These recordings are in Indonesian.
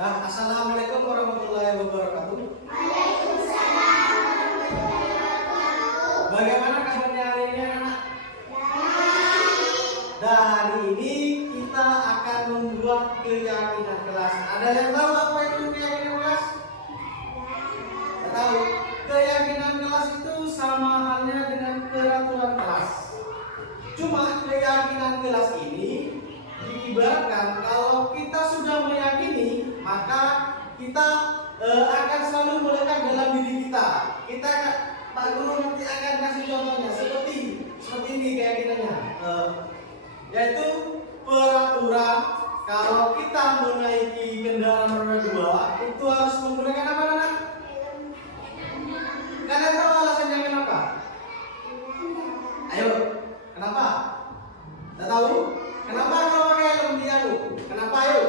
Nah, assalamualaikum warahmatullahi wabarakatuh. Waalaikumsalam warahmatullahi wabarakatuh. Bagaimana kabarnya hari ini anak? Baik. Dan hari ini kita akan membuat keyakinan kelas. Ada yang tahu apa itu keyakinan kelas? Tidak tahu. Keyakinan kelas itu sama halnya dengan peraturan kelas. Cuma keyakinan kelas ini diibaratkan kalau kita sudah meyakini, maka kita akan selalu melekat dalam diri kita. Pak Guru nanti akan kasih contohnya seperti ini keyakinannya, yaitu peraturan kalau kita menaiki kendaraan roda 2 itu harus menggunakan apa anak? Kalian tahu alasannya kenapa? Ayo, kenapa? Tidak tahu? Kenapa kalau pakai helm di anu? Kenapa ayo?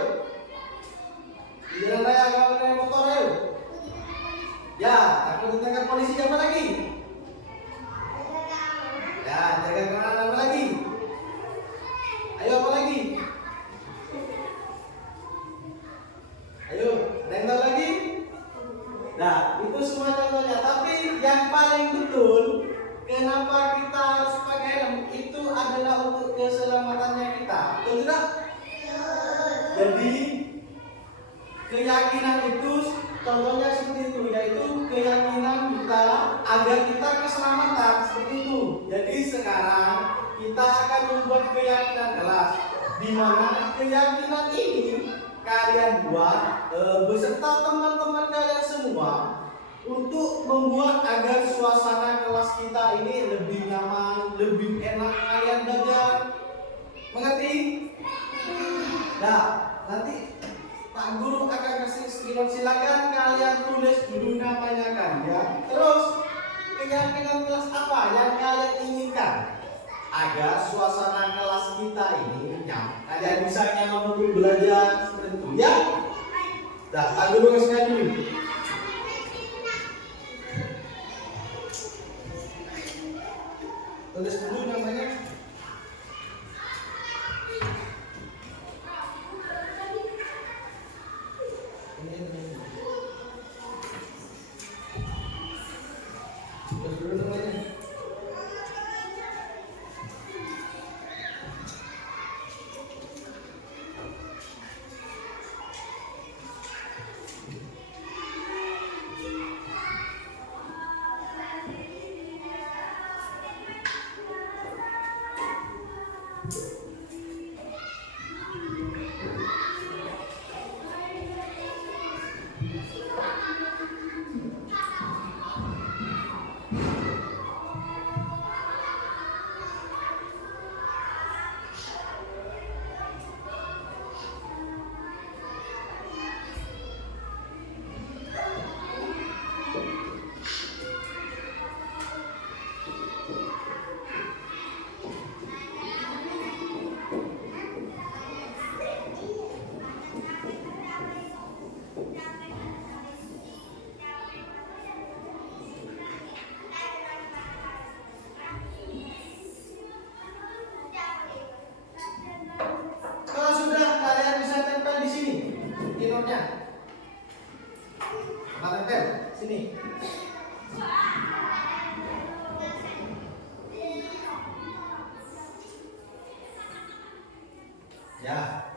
Di jalan raya kalau naik motor ayo? Ya, takut ditangkap polisi apa lagi? Ya, jaga keamanan apa lagi? Ayo apa lagi? Ayo, ada yang tahu lagi? Nah, itu semua contohnya. Tapi yang paling betul, kenapa kita harus pakai helm? Itu adalah untuk keselamatannya kita. Betul tidak? Jadi keyakinan itu contohnya seperti itu, yaitu keyakinan kita agar kita keselamatan seperti itu. Jadi sekarang kita akan membuat keyakinan kelas, di mana keyakinan ini kalian buat beserta teman-teman kalian semua untuk membuat agar suasana kelas kita ini lebih nyaman, lebih enak kalian belajar. Mengerti? Nah, nanti Pak Guru akan kasih screenshot, silakan kalian tulis dulu namanya kalian. Terus keyakinan kelas apa yang kalian inginkan agar suasana kelas kita ini nyaman, kalian bisa nyaman untuk belajar seperti itu ya. Nah, Pak Guru kasih dulu. Tulis dulu namanya. Tulis dulu namanya. Kalau sudah, kalian bisa tempel di sini, di notnya. Tempel sini. Ya,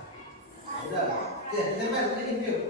udah. Ya, tempel ini yuk.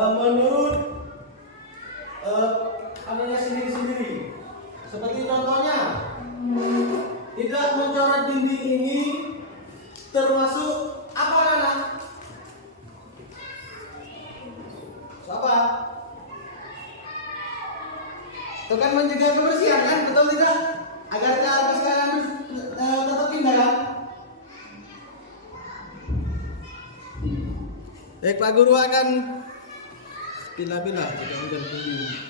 menurut adanya sendiri-sendiri. Seperti contohnya, tidak mencoret dinding ini termasuk apa anak? Apa? Itu kan menjaga kebersihan kan, betul tidak? Agar kebersihan tetap indah kan? Baik, Pak Guru akan pilah-pilah tidak hujan tinggi.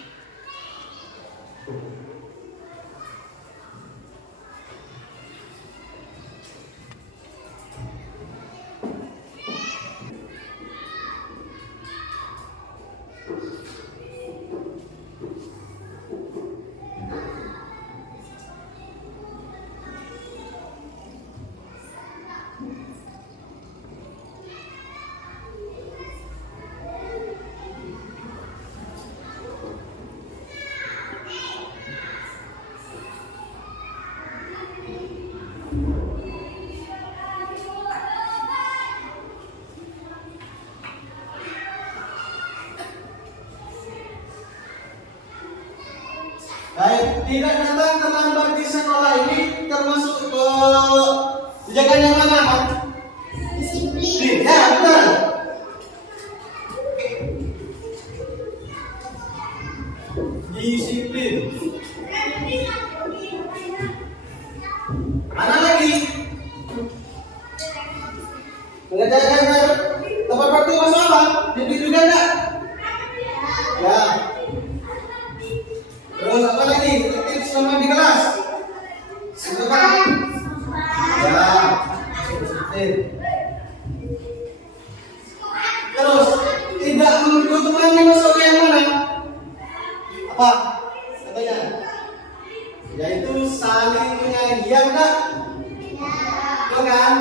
Baik, tidak datang terlambat di sekolah ini termasuk kebijakan yang mana, Pak? Disiplin. Ya, benar. Disiplin. Mana lagi? Mengerjakan tempat waktu masalah. Jadi juga enggak? Ya. Terus apa lagi? Tips sama di kelas. Apa? Ya. Terus tidak menutup temannya masuk ke yang mana? Apa? Katanya. Yaitu saling menyayangi, ya enggak? Betul kan?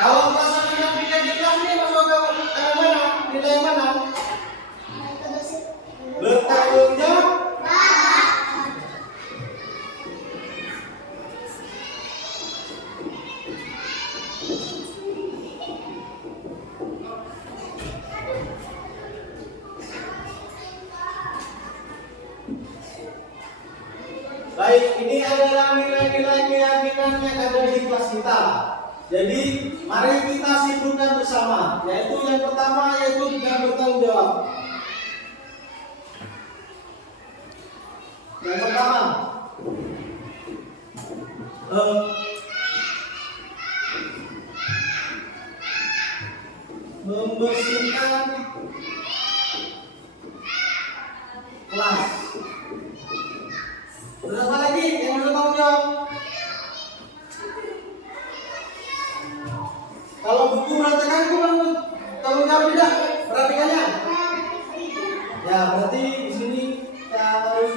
Kalau pasangan yang di kelas ini masuk ke mana? Nilai mana? Bertanggung jawab. Baik, ini adalah nilai-nilai keyakinan yang ada di kelas kita. Jadi, mari kita simpulkan bersama. Yaitu yang pertama, yaitu tidak bertanggung jawab. Yang pertama, membersihkan kelas. Terus apa lagi yang bertanggung jawab? Kalau buku berantakan itu kan tanggung jawab tidak? Perhatikannya. Ya, berarti di sini kita harus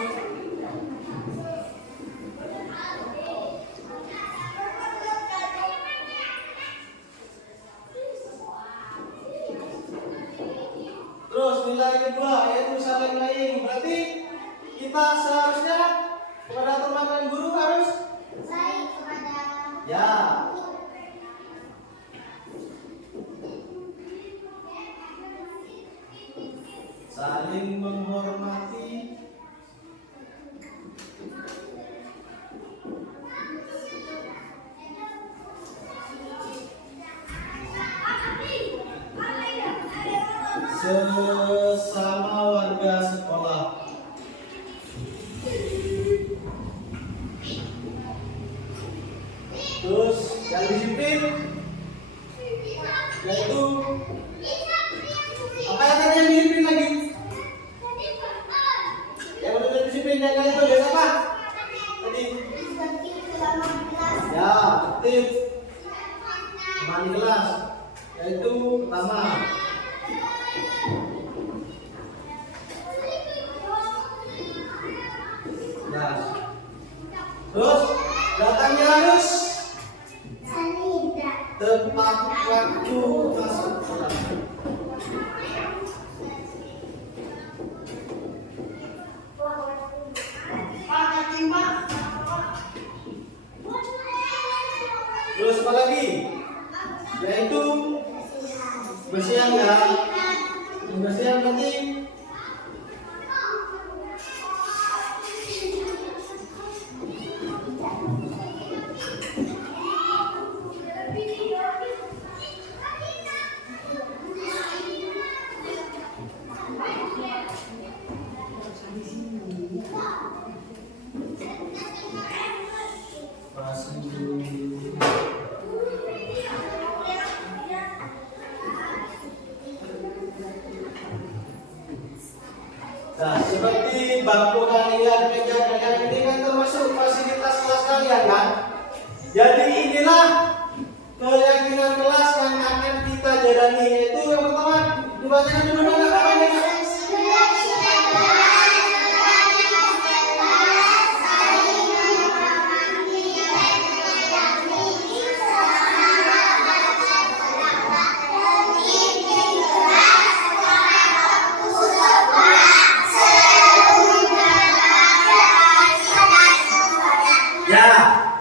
terus nilai kedua yaitu saling menyayangi. Berarti kita seharusnya kepada teman dan guru harus Baik kepada ya. Saling menghormati. Sesama warga sekolah. Terus yang disiplin yaitu apa yang tadi yang disiplin lagi? Yang benar disiplin yang kali itu biasa apa? Tadi tertib selama kelas. ya tertib teman di kelas yaitu pertama. Tugas yang penting. Nah, seperti bangku kalian, meja kalian ini kan termasuk fasilitas kelas kalian kan? Jadi inilah keyakinan kelas yang akan kita jalani. Yaitu yang pertama, dibacakan dulu dong apa ini? Ya,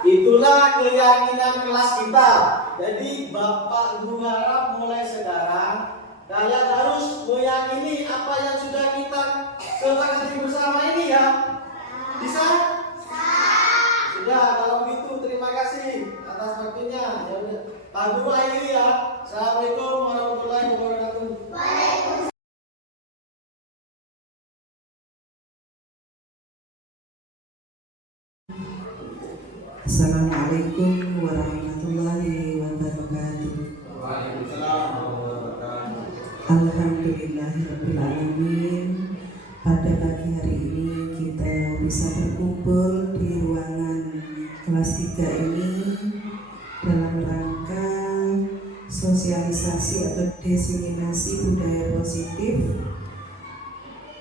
itulah keyakinan kelas kita. Jadi Bapak Guru harap mulai sekarang kalian harus meyakini apa yang sudah kita sepakati bersama ini ya. Bisa? Sudah, kalau begitu terima kasih atas waktunya. Ya udah. Pak Guru akhiri ya. Assalamualaikum warahmatullahi wabarakatuh. Assalamualaikum warahmatullahi wabarakatuh. Alhamdulillahirabbil alamin. Pada pagi hari ini kita bisa berkumpul di ruangan kelas 3 ini dalam rangka sosialisasi atau diseminasi budaya positif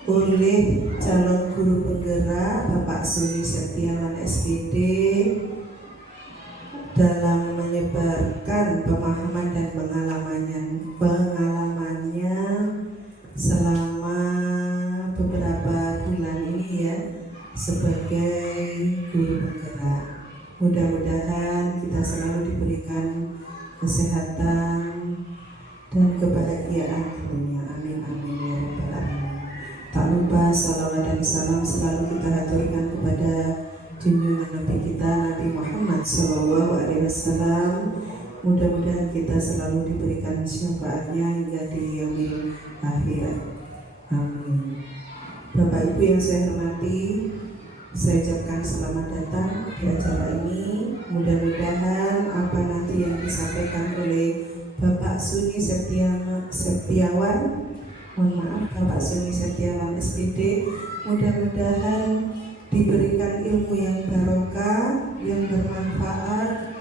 oleh calon guru penggerak Bapak Suni Setiawan SPD dalam menyebarkan pemahaman dan pengalamannya selama beberapa bulan ini ya sebagai guru penggerak. Mudah-mudahan kita selalu diberikan kesehatan dan kebahagiaan tentunya. Amin amin ya rabbal alamin. Tak lupa salawat dan salam selalu kita haturkan kepada junjungan Nabi kita Nabi Muhammad SAW. Mudah-mudahan kita selalu diberikan syafaatnya hingga di yaumil akhirat. Amin. Bapak Ibu yang saya hormati, saya ucapkan selamat datang di acara ini. Mudah-mudahan apa nanti yang disampaikan oleh Bapak Suni Setiawan, mohon maaf Bapak Suni Setiawan SPD, mudah-mudahan diberikan ilmu yang barokah, yang bermanfaat,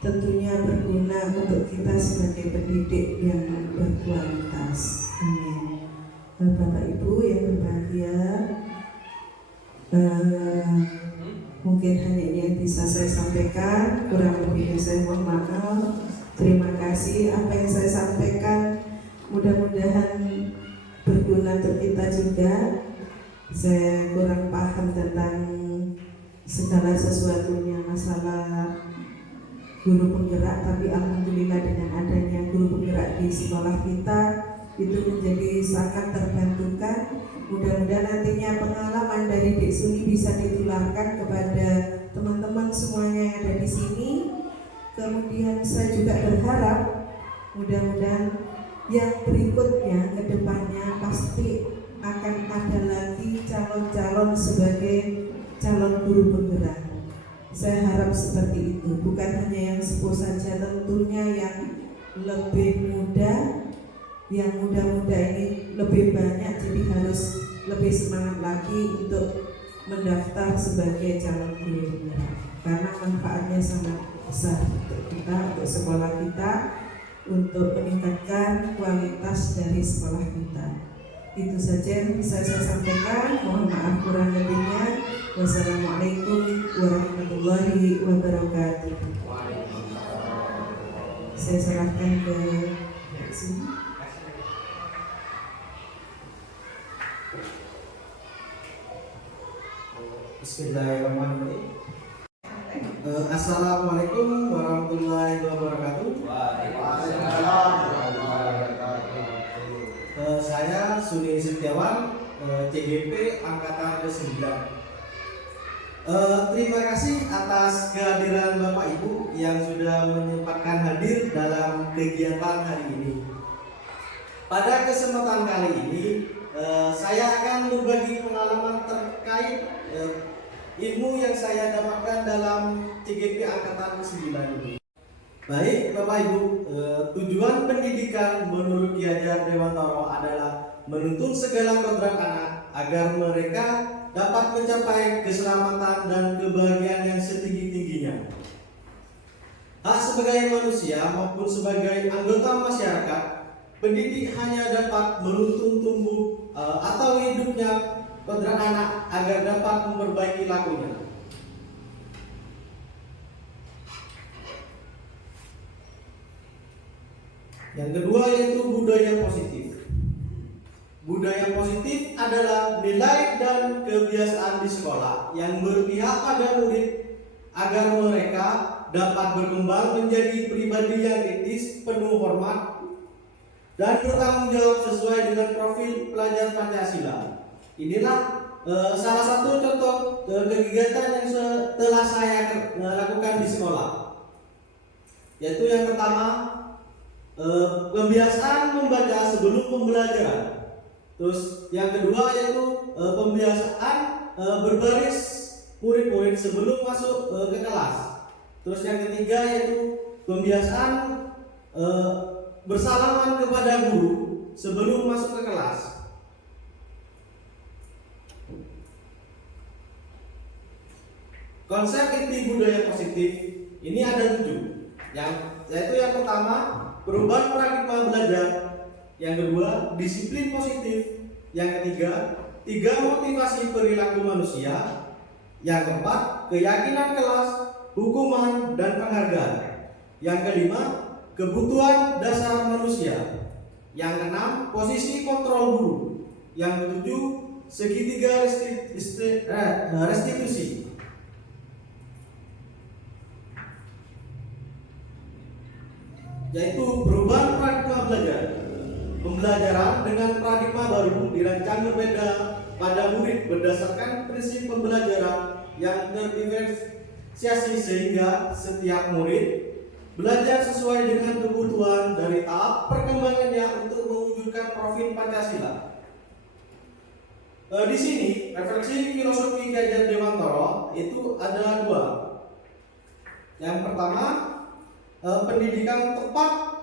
tentunya berguna untuk kita sebagai pendidik yang berkualitas. Amin. Bapak Ibu yang berbahagia, mungkin hanya ini yang bisa saya sampaikan, kurang lebihnya saya mohon maaf. Terima kasih apa yang saya sampaikan, mudah-mudahan berguna untuk kita juga. Saya kurang paham tentang segala sesuatunya masalah guru penggerak, tapi alhamdulillah dengan adanya guru penggerak di sekolah kita itu menjadi sangat terbantukan. Mudah-mudahan nantinya pengalaman dari Dek Suni bisa ditularkan kepada teman-teman semuanya yang ada di sini. Kemudian saya juga berharap mudah-mudahan yang berikutnya ke depannya pasti akan ada lagi calon-calon sebagai calon guru penggerak. Saya harap seperti itu, bukan hanya yang sepuh saja, tentunya yang lebih muda, yang muda-muda ini lebih banyak, jadi harus lebih semangat lagi untuk mendaftar sebagai calon guru penggerak, karena manfaatnya sangat besar untuk kita, untuk sekolah kita, untuk meningkatkan kualitas dari sekolah kita. Itu saja yang bisa saya sampaikan. Mohon maaf kurang lebihnya. Wassalamualaikum warahmatullahi wabarakatuh. Saya serahkan ke sini. Bismillahirrahmanirrahim. Assalamualaikum warahmatullahi wabarakatuh. Saya Suni Setiawan, CGP Angkatan ke-9. Terima kasih atas kehadiran Bapak Ibu yang sudah menyempatkan hadir dalam kegiatan hari ini. Pada kesempatan kali ini, saya akan berbagi pengalaman terkait ilmu yang saya dapatkan dalam CGP Angkatan ke-9 ini. Baik Bapak Ibu, tujuan pendidikan menurut Ki Hajar Dewantara adalah menuntun segala kodrat anak agar mereka dapat mencapai keselamatan dan kebahagiaan yang setinggi-tingginya. Hak sebagai manusia maupun sebagai anggota masyarakat, pendidik hanya dapat menuntun tumbuh atau hidupnya kodrat anak agar dapat memperbaiki lakunya. Yang kedua yaitu budaya positif. Budaya positif adalah nilai dan kebiasaan di sekolah yang berpihak pada murid agar mereka dapat berkembang menjadi pribadi yang etis, penuh hormat, dan bertanggung jawab sesuai dengan profil pelajar Pancasila. Inilah salah satu contoh kegiatan yang telah saya lakukan di sekolah. Yaitu yang pertama, pembiasaan membaca sebelum pembelajaran. Terus yang kedua yaitu pembiasaan berbaris murid-murid sebelum masuk ke kelas. Terus yang ketiga yaitu pembiasaan bersalaman kepada guru sebelum masuk ke kelas. Konsep inti budaya positif ini ada 7. Yaitu yang pertama, perubahan paradigma belajar. Yang kedua, disiplin positif. Yang ketiga, motivasi perilaku manusia. Yang keempat, keyakinan kelas, hukuman, dan penghargaan. Yang kelima, kebutuhan dasar manusia. Yang keenam, posisi kontrol guru. Yang ketujuh, segitiga restitusi. Yaitu perubahan paradigma belajar. Pembelajaran dengan paradigma baru dirancang berbeda pada murid berdasarkan prinsip pembelajaran yang terdiferensiasi sehingga setiap murid belajar sesuai dengan kebutuhan dari tahap perkembangannya untuk mewujudkan profil Pancasila. Di sini refleksi filosofi Ki Hajar Dewantara itu ada 2. Yang pertama, pendidikan tepat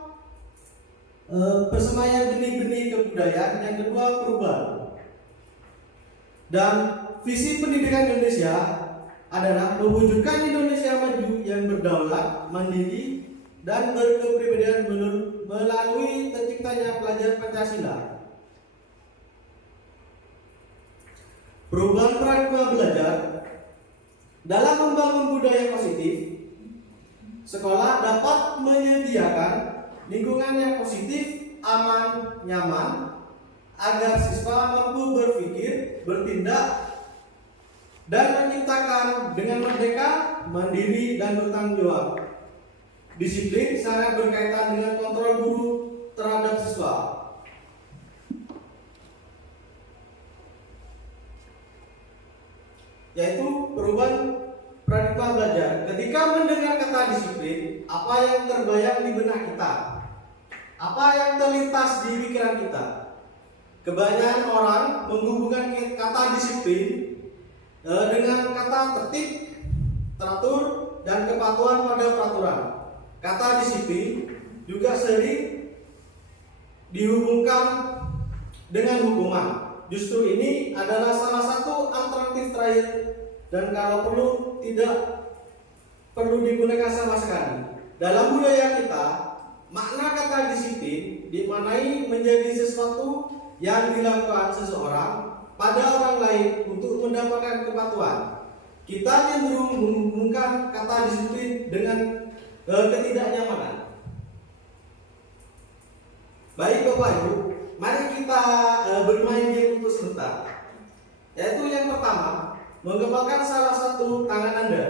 bersemayam benih-benih kebudayaan. Yang kedua, perubahan. Dan visi pendidikan Indonesia adalah mewujudkan Indonesia maju yang berdaulat, mandiri, dan berkepribadian melalui terciptanya pelajar Pancasila. Perubahan paradigma belajar dalam membangun budaya positif. Sekolah dapat menyediakan lingkungan yang positif, aman, nyaman, agar siswa mampu berpikir, bertindak, dan menciptakan dengan merdeka, mandiri, dan bertanggung jawab. Disiplin sangat berkaitan dengan kontrol guru terhadap siswa. Yaitu perubahan paradigma belajar. Ketika mendengar kata disiplin, apa yang terbayang di benak kita? Apa yang terlintas di pikiran kita? Kebanyakan orang menghubungkan kata disiplin dengan kata tertib, teratur, dan kepatuhan pada peraturan. Kata disiplin juga sering dihubungkan dengan hukuman. Justru ini adalah salah satu alternatif terakhir, dan kalau perlu tidak perlu digunakan sama sekali. Dalam budaya kita, makna kata disiplin dimaknai menjadi sesuatu yang dilakukan seseorang pada orang lain untuk mendapatkan kepatuhan. Kita cenderung menghubungkan kata disiplin dengan ketidaknyamanan. Baik Bapak Ibu, mari kita bermain game untuk sebentar. Yaitu yang pertama, mengembangkan salah satu tangan Anda.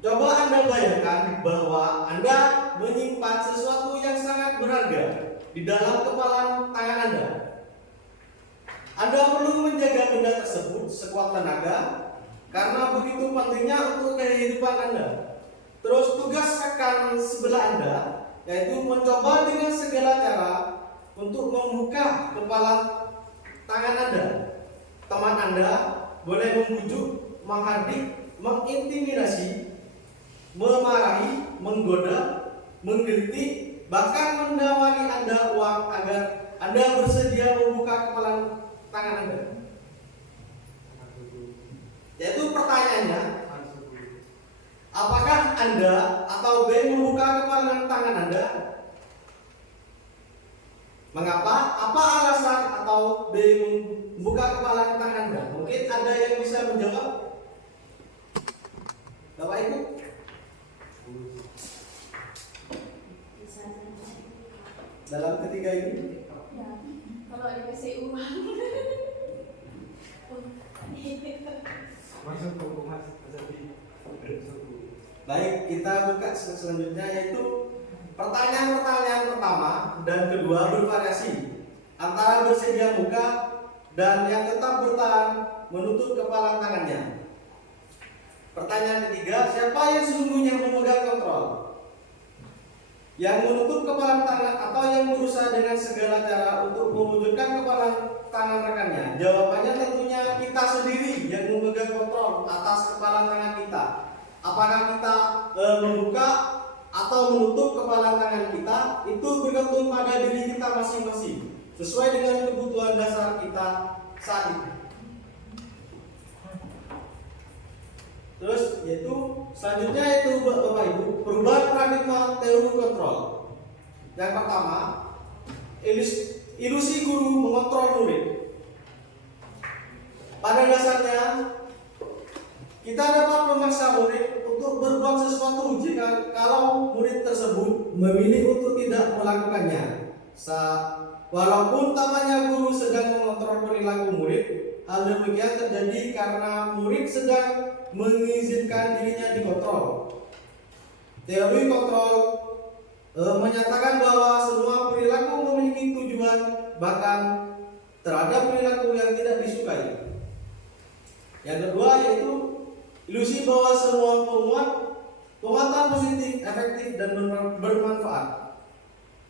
Coba Anda bayangkan bahwa Anda menyimpan sesuatu yang sangat berharga di dalam kepalan tangan Anda. Anda perlu menjaga benda tersebut sekuat tenaga karena begitu pentingnya untuk kehidupan Anda. Terus tugas rekan sebelah Anda yaitu mencoba dengan segala cara untuk membuka kepala tangan Anda. Teman Anda boleh membujuk, menghardik, mengintimidasi, memarahi, menggoda, menggelitik, bahkan menawari Anda uang agar Anda bersedia membuka kepala tangan Anda. Yaitu pertanyaannya, apakah Anda atau B membuka kepala tangan Anda? Mengapa? Apa alasan atau B membuka kepala tangan Anda? Mungkin ada yang bisa menjawab? Bapak Ibu? Dalam ketiga ini? Kalau dikasih uang. Masuk buku mas, Baik, kita buka selanjutnya yaitu pertanyaan-pertanyaan pertama dan kedua bervariasi antara bersedia buka dan yang tetap bertahan menutup kepala tangannya. Pertanyaan ketiga, siapa yang sesungguhnya memegang kontrol? Yang menutup kepala tangan atau yang berusaha dengan segala cara untuk mewujudkan kepala tangan rekannya? Jawabannya tentunya kita sendiri yang memegang kontrol atas kepala tangan kita. Apakah kita membuka atau menutup kepala tangan kita itu bergantung pada diri kita masing-masing sesuai dengan kebutuhan dasar kita saat itu. Terus yaitu selanjutnya itu Bapak Ibu perubahan paradigma teori kontrol. Yang pertama, ilusi guru mengontrol murid. Pada dasarnya kita dapat memaksa murid untuk berbuat sesuatu jika kalau murid tersebut memilih untuk tidak melakukannya. Walaupun tampaknya guru sedang mengontrol perilaku murid, hal demikian terjadi karena murid sedang mengizinkan dirinya dikontrol. Teori kontrol menyatakan bahwa semua perilaku memiliki tujuan, bahkan terhadap perilaku yang tidak disukai. Yang kedua yaitu ilusi bahwa semua penguatan positif, efektif dan bermanfaat.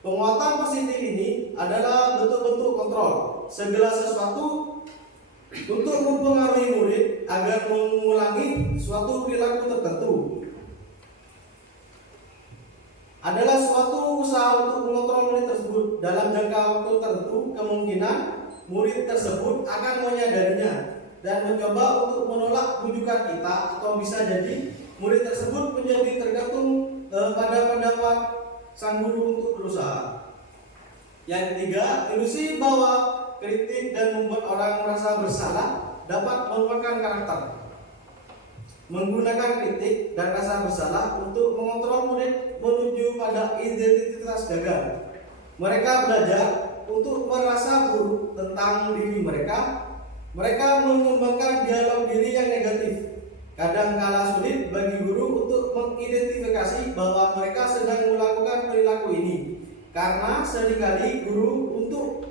Penguatan positif ini adalah bentuk-bentuk kontrol segala sesuatu untuk mempengaruhi murid agar mengulangi suatu perilaku tertentu. Adalah suatu usaha untuk mengontrol murid tersebut dalam jangka waktu tertentu. Kemungkinan murid tersebut akan menyadarinya dan mencoba untuk menolak rujukan kita, atau bisa jadi murid tersebut menjadi tergantung pada pendapat sang guru untuk berusaha. Yang ketiga, ilusi bahwa kritik dan membuat orang merasa bersalah dapat merupakan karakter. Menggunakan kritik dan rasa bersalah untuk mengontrol murid menuju pada identitas gagal. Mereka belajar untuk merasa buruk tentang diri mereka. Mereka mengembangkan dialog diri yang negatif. Kadang-kala sulit bagi guru untuk mengidentifikasi bahwa mereka sedang melakukan perilaku ini, karena seringkali guru untuk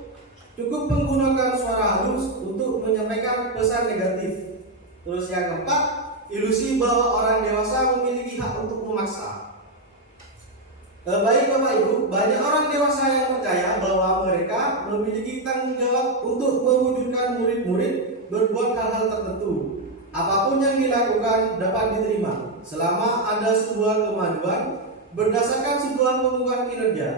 cukup menggunakan suara halus untuk menyampaikan pesan negatif. Terus yang keempat, ilusi bahwa orang dewasa memiliki hak untuk memaksa. Baik Bapak Ibu, banyak orang dewasa yang percaya bahwa mereka memiliki tanggung jawab untuk mewujudkan murid-murid berbuat hal-hal tertentu. Apapun yang dilakukan dapat diterima selama ada sebuah kemajuan berdasarkan sebuah pengukuran kinerja.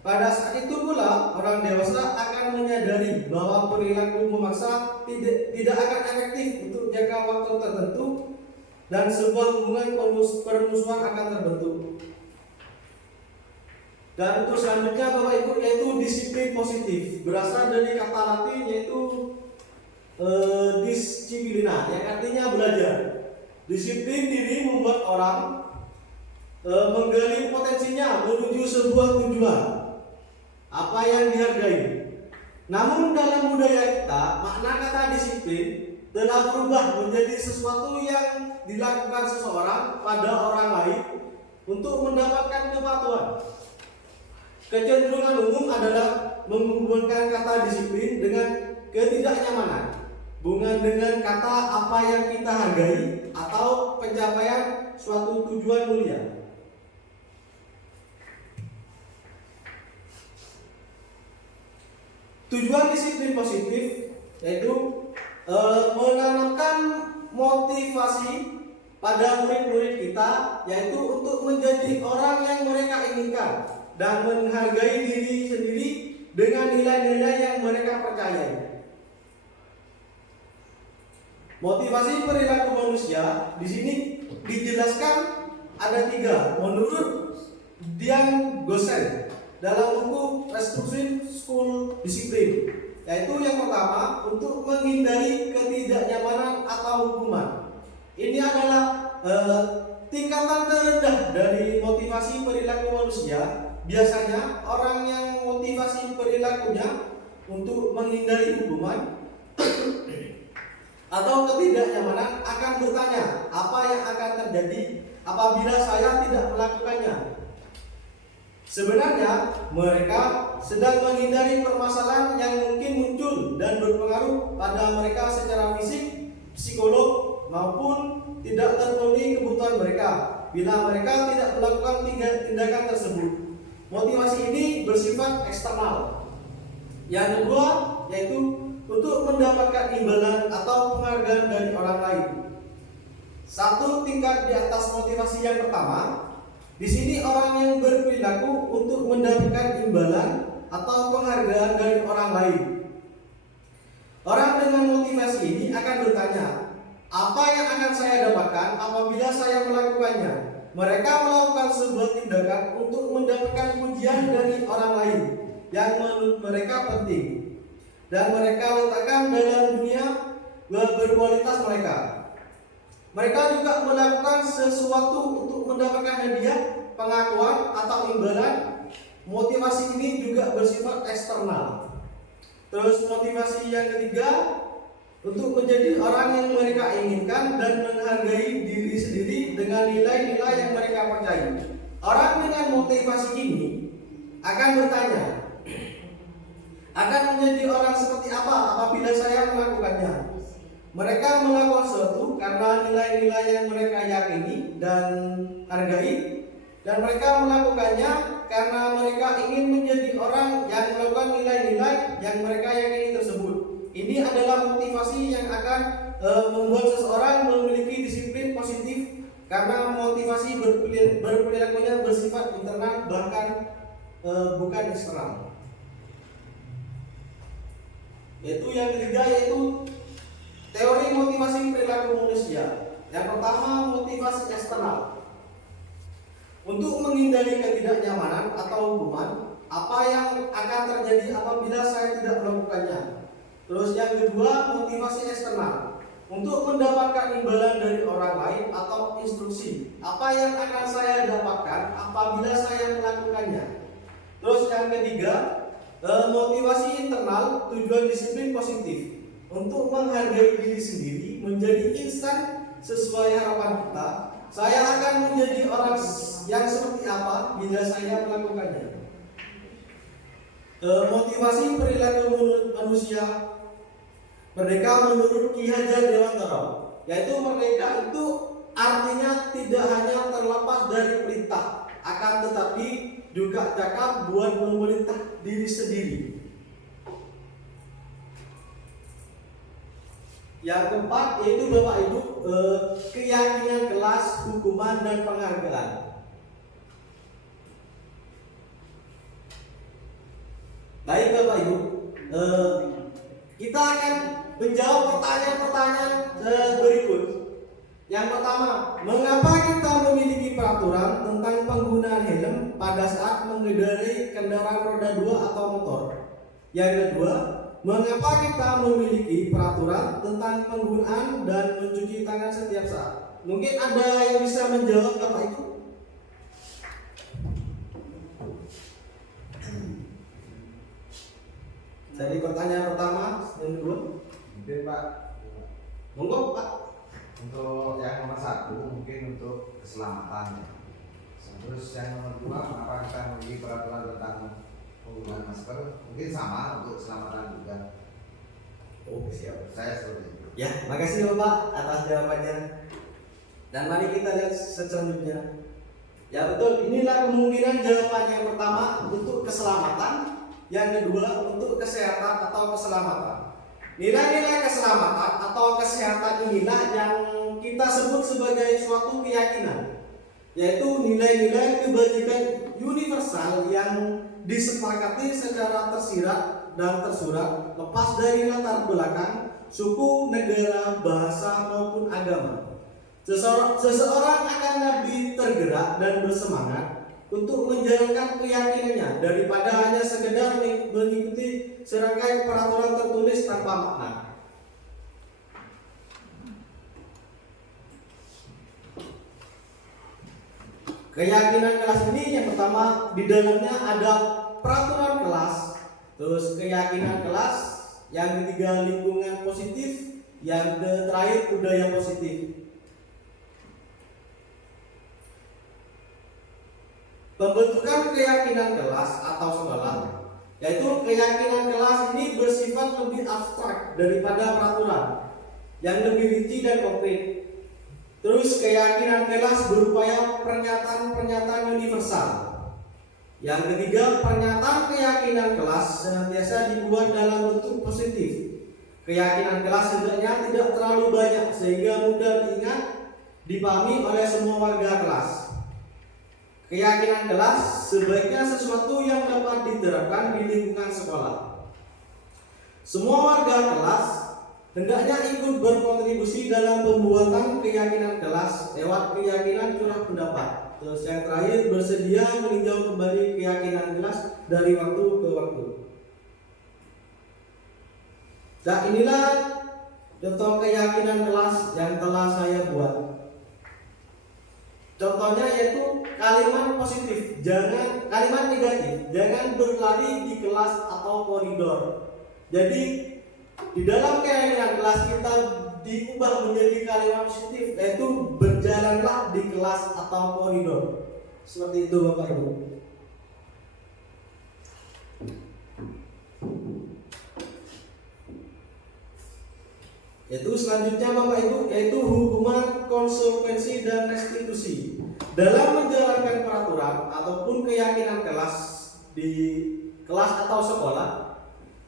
Pada saat itu pula orang dewasa akan menyadari bahwa perilaku memaksa tidak akan efektif untuk jangka waktu tertentu dan sebuah hubungan permusuhan akan terbentuk. Dan untuk selanjutnya Bapak Ibu yaitu disiplin positif, berasal dari kata Latin yaitu disiplina, yang artinya belajar. Disiplin diri membuat orang menggali potensinya menuju sebuah tujuan apa yang dihargai. Namun dalam budaya kita, makna kata disiplin telah berubah menjadi sesuatu yang dilakukan seseorang pada orang lain untuk mendapatkan kepatuhan. Kecenderungan umum adalah menghubungkan kata disiplin dengan ketidaknyamanan, bukan dengan kata apa yang kita hargai atau pencapaian suatu tujuan mulia. Tujuan disiplin positif yaitu menanamkan motivasi pada murid-murid kita, yaitu untuk menjadi orang yang mereka inginkan dan menghargai diri sendiri dengan nilai-nilai yang mereka percayai. Motivasi perilaku manusia di sini dijelaskan ada 3 menurut Dian Gosen dalam buku Restructuring School Discipline, yaitu yang pertama untuk menghindari ketidaknyamanan atau hukuman. Ini adalah tingkatan terendah dari motivasi perilaku manusia. Biasanya orang yang motivasi perilakunya untuk menghindari hukuman atau ketidaknyamanan akan bertanya apa yang akan terjadi apabila saya tidak melakukannya. Sebenarnya mereka sedang menghindari permasalahan yang mungkin muncul dan berpengaruh pada mereka secara fisik, psikolog, maupun tidak terpenuhi kebutuhan mereka bila mereka tidak melakukan tindakan tersebut. Motivasi ini bersifat eksternal. Yang kedua yaitu untuk mendapatkan imbalan atau penghargaan dari orang lain. Satu tingkat di atas motivasi yang pertama, di sini orang yang berperilaku untuk mendapatkan imbalan atau penghargaan dari orang lain. Orang dengan motivasi ini akan bertanya, apa yang akan saya dapatkan apabila saya melakukannya? Mereka melakukan sebuah tindakan untuk mendapatkan pujian dari orang lain yang menurut mereka penting, dan mereka letakkan dalam dunia berkualitas mereka. Mereka juga melakukan sesuatu untuk mendapatkan hadiah, pengakuan, atau imbalan. Motivasi ini juga bersifat eksternal. Terus motivasi yang ketiga, untuk menjadi orang yang mereka inginkan dan menghargai diri sendiri dengan nilai-nilai yang mereka percayai. Orang dengan motivasi ini akan bertanya, akan menjadi orang seperti apa apabila saya melakukannya? Mereka melakukan sesuatu karena nilai-nilai yang mereka yakini dan hargai, dan mereka melakukannya karena mereka ingin menjadi orang yang melakukan nilai-nilai yang mereka yakini tersebut. Ini adalah motivasi yang akan membuat seseorang memiliki disiplin positif, karena motivasi berperilakunya bersifat internal bahkan bukan eksternal. Yaitu yang ketiga yaitu teori motivasi perilaku manusia. Yang pertama, motivasi eksternal. Untuk menghindari ketidaknyamanan atau hukuman, apa yang akan terjadi apabila saya tidak melakukannya? Terus yang kedua, motivasi eksternal. Untuk mendapatkan imbalan dari orang lain atau instruksi, apa yang akan saya dapatkan apabila saya melakukannya? Terus yang ketiga, motivasi internal, tujuan disiplin positif. Untuk menghargai diri sendiri menjadi instan sesuai harapan kita. Saya akan menjadi orang yang seperti apa bila saya melakukannya. Motivasi perilaku manusia merdeka menurut Ki Hajar Dewantara, yaitu merdeka itu artinya tidak hanya terlepas dari perintah, akan tetapi juga cakap buat memerintah diri sendiri. Yang keempat yaitu Bapak Ibu, keyakinan kelas, hukuman, dan penghargaan. Baik Bapak Ibu, kita akan menjawab pertanyaan-pertanyaan berikut. Yang pertama, mengapa kita memiliki peraturan tentang penggunaan helm pada saat mengendarai kendaraan roda 2 atau motor? Yang kedua, mengapa kita memiliki peraturan tentang penggunaan dan mencuci tangan setiap saat? Mungkin ada yang bisa menjawab Bapak Ibu? Dari pertanyaan pertama dan kedua, mungkin Pak, monggo Pak. untuk yang nomor 1 mungkin untuk keselamatan. Terus yang nomor 2, mengapa kita memiliki peraturan tentang penggunaan masker? Mungkin sama untuk keselamatan juga. Oh, siap. Saya seperti itu. Ya, makasih Bapak atas jawabannya. Dan mari kita lihat selanjutnya. Ya betul, inilah kemungkinan jawaban yang pertama untuk keselamatan, yang kedua untuk kesehatan atau keselamatan. Nilai-nilai keselamatan atau kesehatan inilah yang kita sebut sebagai suatu keyakinan, yaitu nilai-nilai kebajikan universal yang disepakati secara tersirat dan tersurat, lepas dari latar belakang, suku, negara, bahasa maupun agama. Seseorang akan lebih tergerak dan bersemangat untuk menjalankan keyakinannya daripada hanya sekedar mengikuti serangkaian peraturan tertulis tanpa makna. Keyakinan kelas ini yang pertama di dalamnya ada peraturan kelas, terus keyakinan kelas, yang ketiga lingkungan positif, yang terakhir budaya positif. Pembentukan keyakinan kelas atau sekolah, yaitu keyakinan kelas ini bersifat lebih abstrak daripada peraturan, yang lebih rinci dan konkret. Terus keyakinan kelas berupaya pernyataan-pernyataan universal. Yang ketiga, pernyataan keyakinan kelas senantiasa dibuat dalam bentuk positif. Keyakinan kelas hendaknya tidak terlalu banyak sehingga mudah diingat, dipahami oleh semua warga kelas. Keyakinan kelas sebaiknya sesuatu yang dapat diterapkan di lingkungan sekolah. Semua warga kelas hendaknya ikut berkontribusi dalam pembuatan keyakinan kelas lewat keyakinan curah pendapat. Terus yang terakhir, bersedia meninjau kembali keyakinan kelas dari waktu ke waktu. Nah, inilah contoh keyakinan kelas yang telah saya buat. Contohnya yaitu kalimat positif, kalimat negatif, jangan berlari di kelas atau koridor. Jadi di dalam keyakinan kelas kita diubah menjadi kalimat positif, yaitu berjalanlah di kelas atau koridor. Seperti itu Bapak Ibu. Yaitu selanjutnya Bapak Ibu, yaitu hukuman, konsekuensi dan restitusi. Dalam menjalankan peraturan ataupun keyakinan kelas di kelas atau sekolah,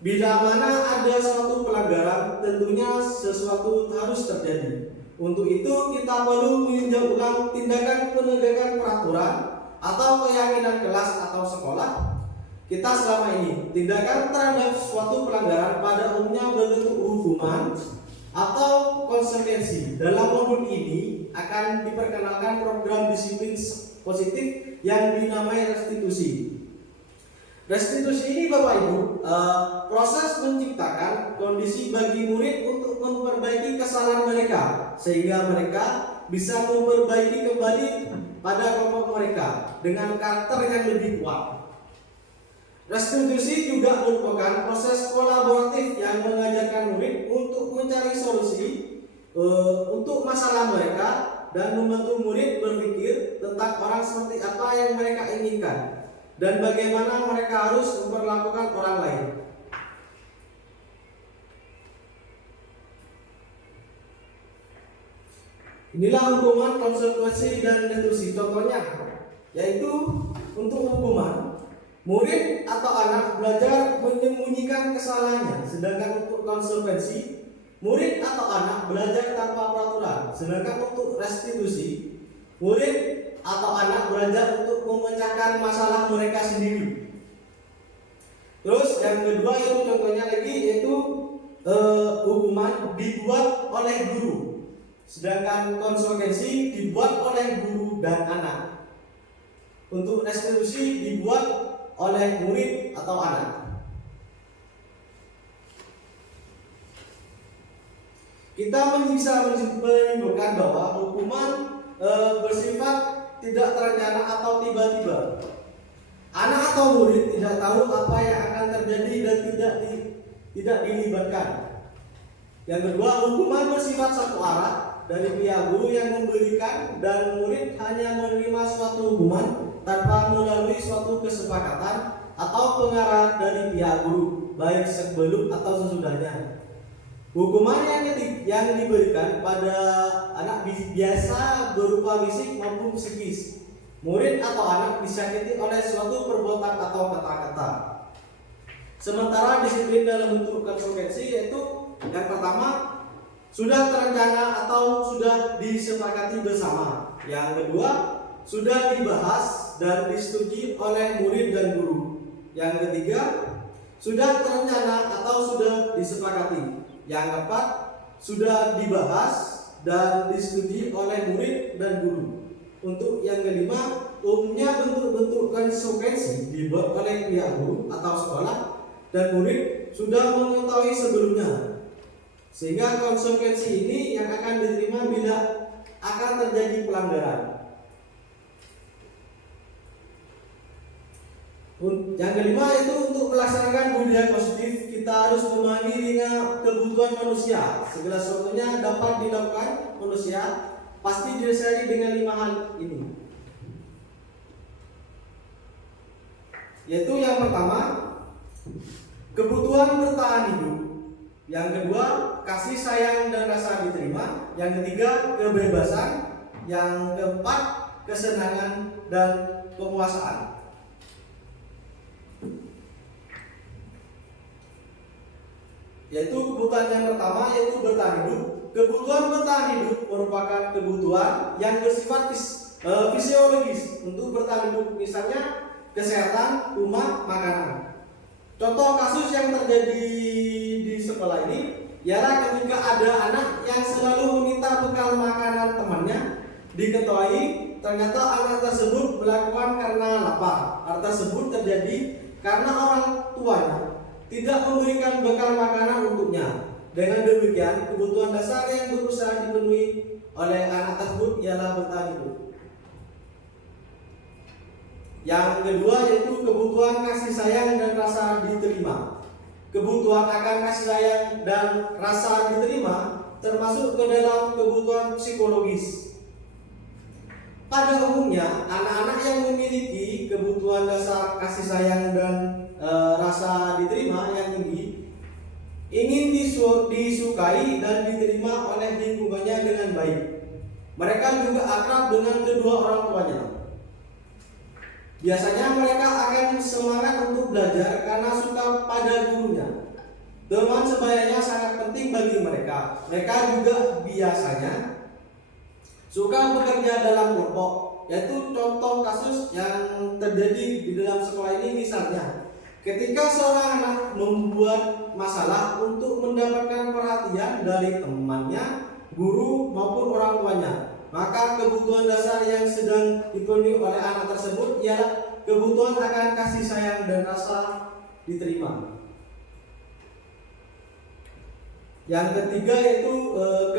bila mana ada suatu pelanggaran, tentunya sesuatu harus terjadi. Untuk itu kita perlu meninjau ulang tindakan penegakan peraturan atau keyakinan kelas atau sekolah kita selama ini. Tindakan terhadap suatu pelanggaran pada umumnya berbentuk hukuman atau konsekuensi. Dalam modul ini akan diperkenalkan program disiplin positif yang dinamai restitusi. Restitusi ini Bapak Ibu, proses menciptakan kondisi bagi murid untuk memperbaiki kesalahan mereka, sehingga mereka bisa memperbaiki kembali pada kelompok mereka dengan karakter yang lebih kuat. Restitusi juga merupakan proses kolaboratif yang mengajarkan murid untuk mencari solusi untuk masalah mereka dan membantu murid berpikir tentang orang seperti apa yang mereka inginkan dan bagaimana mereka harus memperlakukan orang lain. Inilah hukuman, konsekuensi dan restitusi. Contohnya yaitu untuk hukuman, murid atau anak belajar menyembunyikan kesalahannya, sedangkan untuk konsekuensi, murid atau anak belajar tanpa peraturan. Sedangkan untuk restitusi, murid atau anak belajar untuk memecahkan masalah mereka sendiri. Terus yang kedua itu contohnya lagi yaitu hukuman dibuat oleh guru, sedangkan konsekuensi dibuat oleh guru dan anak. Untuk restitusi dibuat oleh murid atau anak. Kita bisa menyimpulkan bahwa hukuman bersifat tidak terencana atau tiba-tiba. Anak atau murid tidak tahu apa yang akan terjadi dan tidak dilibatkan. Yang kedua, hukuman bersifat satu arah dari pihak guru yang memberikan dan murid hanya menerima suatu hukuman tanpa melalui suatu kesepakatan atau pengarahan dari pihak guru, baik sebelum atau sesudahnya. Hukuman yang diberikan pada anak biasa berupa fisik maupun psikis. Murid atau anak disakiti oleh suatu perbuatan atau kata-kata. Sementara disiplin dalam bentuk konsekuensi yaitu yang pertama sudah terencana atau sudah disepakati bersama. Yang kedua sudah dibahas dan disetujui oleh murid dan guru. Yang ketiga sudah terencana atau sudah disepakati. Yang keempat sudah dibahas dan disetujui oleh murid dan guru. Untuk yang kelima, umumnya bentuk-bentuk konsekuensi dibuat oleh pihak guru atau sekolah dan murid sudah mengetahui sebelumnya. Sehingga konsekuensi ini yang akan diterima bila akan terjadi pelanggaran. Yang kelima itu untuk melaksanakan budaya positif kita harus memahami dengan kebutuhan manusia. Segala sesuatunya dapat dilakukan manusia pasti didasari dengan 5 hal ini. Yaitu yang pertama kebutuhan bertahan hidup. Yang kedua, kasih sayang dan rasa diterima. Yang ketiga, kebebasan. Yang keempat, kesenangan dan kepuasaan. Yaitu kebutuhan yang pertama yaitu bertahan hidup. Kebutuhan bertahan hidup merupakan kebutuhan yang bersifat fisiologis untuk bertahan hidup. Misalnya kesehatan, rumah, makanan. Contoh kasus yang terjadi di sekolah ini ialah ketika ada anak yang selalu meminta bekal makanan temannya, diketahui ternyata anak tersebut melakukan karena lapar. Hal tersebut terjadi karena orang tuanya tidak memberikan bekal makanan untuknya. Dengan demikian, kebutuhan dasar yang berusaha dipenuhi oleh anak tersebut ialah bertahan hidup. Yang kedua yaitu kebutuhan kasih sayang dan rasa diterima. Kebutuhan akan kasih sayang dan rasa diterima termasuk ke dalam kebutuhan psikologis. Pada umumnya, anak-anak yang memiliki kebutuhan dasar kasih sayang dan rasa diterima yang tinggi ingin disukai dan diterima oleh lingkungannya dengan baik. Mereka juga akrab dengan kedua orang tuanya. Biasanya mereka akan semangat untuk belajar karena suka pada gurunya. Teman sebayanya sangat penting bagi mereka. Mereka juga biasanya suka bekerja dalam kelompok. Yaitu contoh kasus yang terjadi di dalam sekolah ini misalnya, ketika seorang anak membuat masalah untuk mendapatkan perhatian dari temannya, guru maupun orang tuanya, maka kebutuhan dasar yang sedang dipenuhi oleh anak tersebut ialah kebutuhan akan kasih sayang dan rasa diterima. Yang ketiga yaitu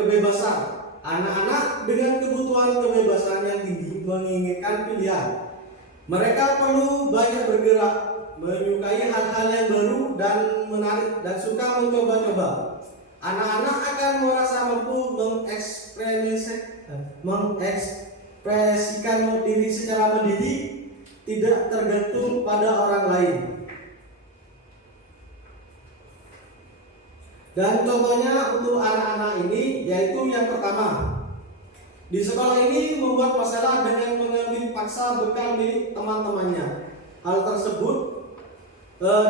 kebebasan. Anak-anak dengan kebutuhan kebebasan yang tinggi menginginkan pilihan. Mereka perlu banyak bergerak, menyukai hal-hal yang baru dan menarik dan suka mencoba-coba. Anak-anak akan merasa mampu mengekspresikan diri secara mandiri, tidak tergantung pada orang lain. Dan contohnya untuk anak-anak ini yaitu yang pertama, di sekolah ini membuat masalah dengan mengambil paksa bekal milik teman-temannya. Hal tersebut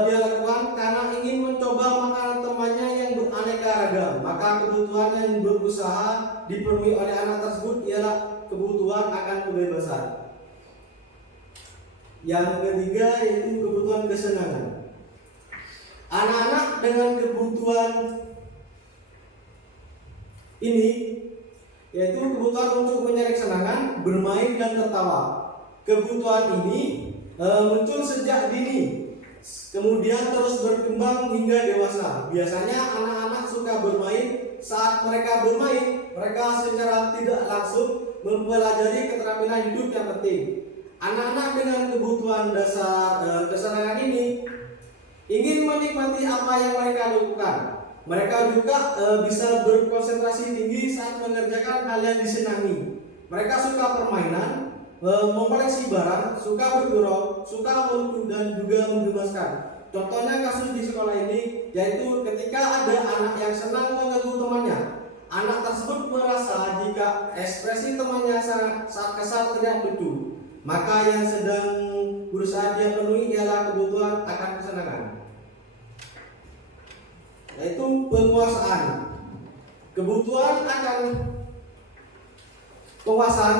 dia lakukan karena ingin mencoba makanan temannya yang beraneka ragam. Maka kebutuhan yang berusaha dipenuhi oleh anak tersebut ialah kebutuhan akan kebebasan. Yang ketiga yaitu kebutuhan kesenangan. Anak-anak dengan kebutuhan ini yaitu kebutuhan untuk mencari kesenangan, bermain dan tertawa. Kebutuhan ini muncul sejak dini, kemudian terus berkembang hingga dewasa. Biasanya anak-anak suka bermain. Saat mereka bermain, mereka secara tidak langsung mempelajari keterampilan hidup yang penting. Anak-anak dengan kebutuhan dasar kesenangan ini ingin menikmati apa yang mereka lakukan. Mereka juga bisa berkonsentrasi tinggi saat mengerjakan hal yang disenangi. Mereka suka permainan, mengoleksi barang, suka bergurau, suka melucu dan juga menggemaskan. Contohnya kasus di sekolah ini yaitu ketika ada anak yang senang mengganggu temannya. Anak tersebut merasa jika ekspresi temannya saat kesal tidak lucu, maka yang sedang berusaha dia penuhi ialah kebutuhan akan kesenangan, yaitu penguasaan. Kebutuhan akan penguasaan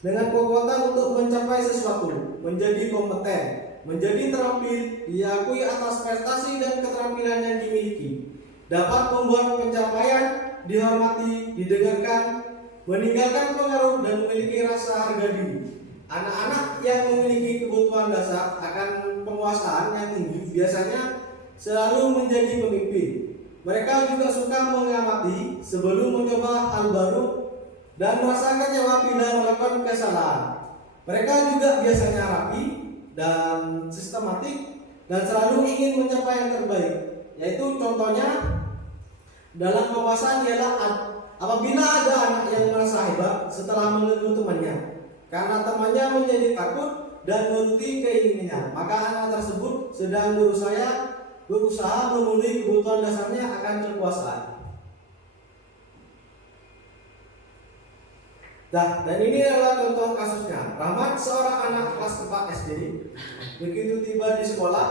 dengan kekuatan untuk mencapai sesuatu, menjadi kompeten, menjadi terampil, diakui atas prestasi dan keterampilan yang dimiliki, dapat membuat pencapaian dihormati, didengarkan, meninggalkan pengaruh dan memiliki rasa harga diri. Anak-anak yang memiliki kebutuhan dasar akan penguasaan yang tinggi biasanya selalu menjadi pemimpin. Mereka juga suka mengamati sebelum mencoba hal baru dan merasa kecewa bila melakukan kesalahan. Mereka juga biasanya rapi dan sistematik dan selalu ingin mencapai yang terbaik. Yaitu contohnya dalam penguasaan ialah apabila ada anak yang merasa hebat setelah mengganggu temannya karena temannya menjadi takut dan menuruti keinginannya, maka anak tersebut sedang berusaha memenuhi kebutuhan dasarnya akan kekuasaan. Nah, dan ini adalah contoh kasusnya. Rahmat, seorang anak kelas 4 SD, begitu tiba di sekolah,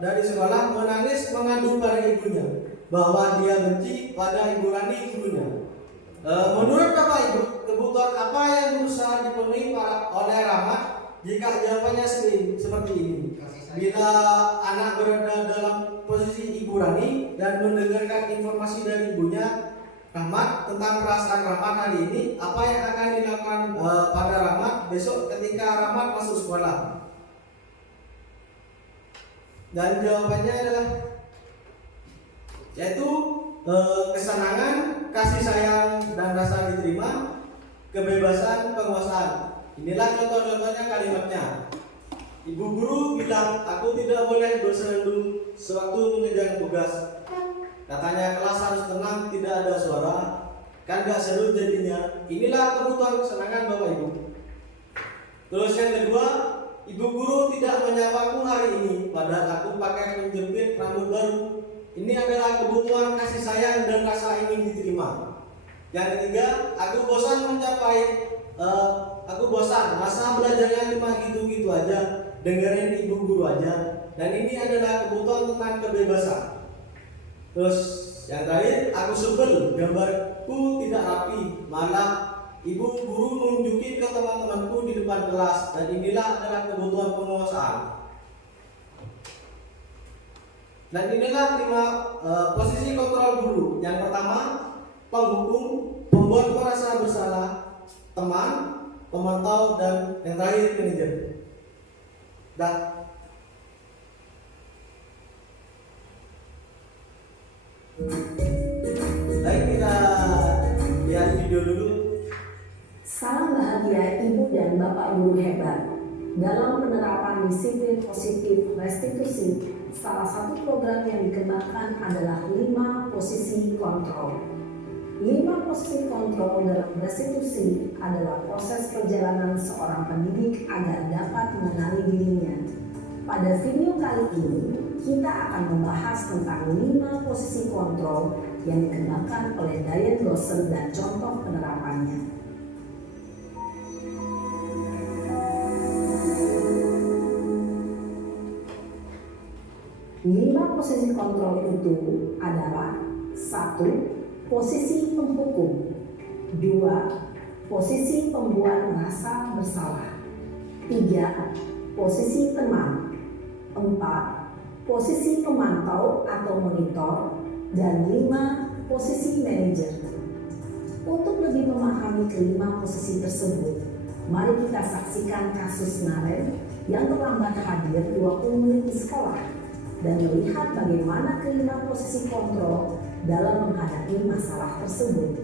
dari sekolah menangis mengadu pada ibunya bahwa dia benci pada Ibu Rani, gurunya. Menurut Bapak Ibu, kebutuhan apa yang berusaha dipenuhi oleh Rahmat jika jawabannya seperti ini? Bila anak berada dalam posisi Ibu Rani dan mendengarkan informasi dari ibunya Rahmat tentang perasaan Rahmat hari ini, apa yang akan dilakukan pada Rahmat besok ketika Rahmat masuk sekolah? Dan jawabannya adalah yaitu kesenangan, kasih sayang dan rasa diterima, kebebasan, penguasaan. Inilah contoh-contohnya kalimatnya. Ibu guru bilang aku tidak boleh berserendung sewaktu mengerjakan tugas. Katanya kelas harus tenang, tidak ada suara, kan gak seru jadinya. Inilah kebutuhan kesenangan Bapak Ibu. Terus yang kedua, ibu guru tidak menyapaku hari ini, padahal aku pakai penjepit rambut baru. Ini adalah kebutuhan kasih sayang dan rasa ingin diterima. Yang ketiga, aku bosan masa belajarnya cuma gitu-gitu aja, dengerin ibu guru aja. Dan ini adalah kebutuhan tentang kebebasan. Terus yang terakhir, aku sebel gambarku tidak rapi, malah ibu guru menunjukin ke teman-temanku di depan kelas. Dan inilah adalah kebutuhan penguasaan. Dan inilah 5 posisi kontrol guru. Yang pertama, penghukum, pembuat merasa bersalah, teman, pemantau, dan yang terakhir manajer. Dan baik, kita lihat video dulu. Salam bahagia Ibu dan Bapak Guru hebat. Dalam penerapan disiplin positif restitusi, salah satu program yang dikembangkan adalah 5 posisi kontrol. 5 posisi kontrol dalam restitusi adalah proses perjalanan seorang pendidik agar dapat mengenali dirinya. Pada video kali ini, kita akan membahas tentang 5 posisi kontrol yang dikembangkan oleh Diane Lawson dan contoh penerapannya. 5 posisi kontrol itu adalah 1. Posisi penghukum, 2. Posisi pembuat merasa bersalah, 3. Posisi teman, 4. Posisi pemantau atau monitor, dan 5. Posisi manajer. Untuk lebih memahami kelima posisi tersebut, mari kita saksikan kasus Naren yang terlambat hadir 20 menit di sekolah dan melihat bagaimana kelima posisi kontrol dalam menghadapi masalah tersebut.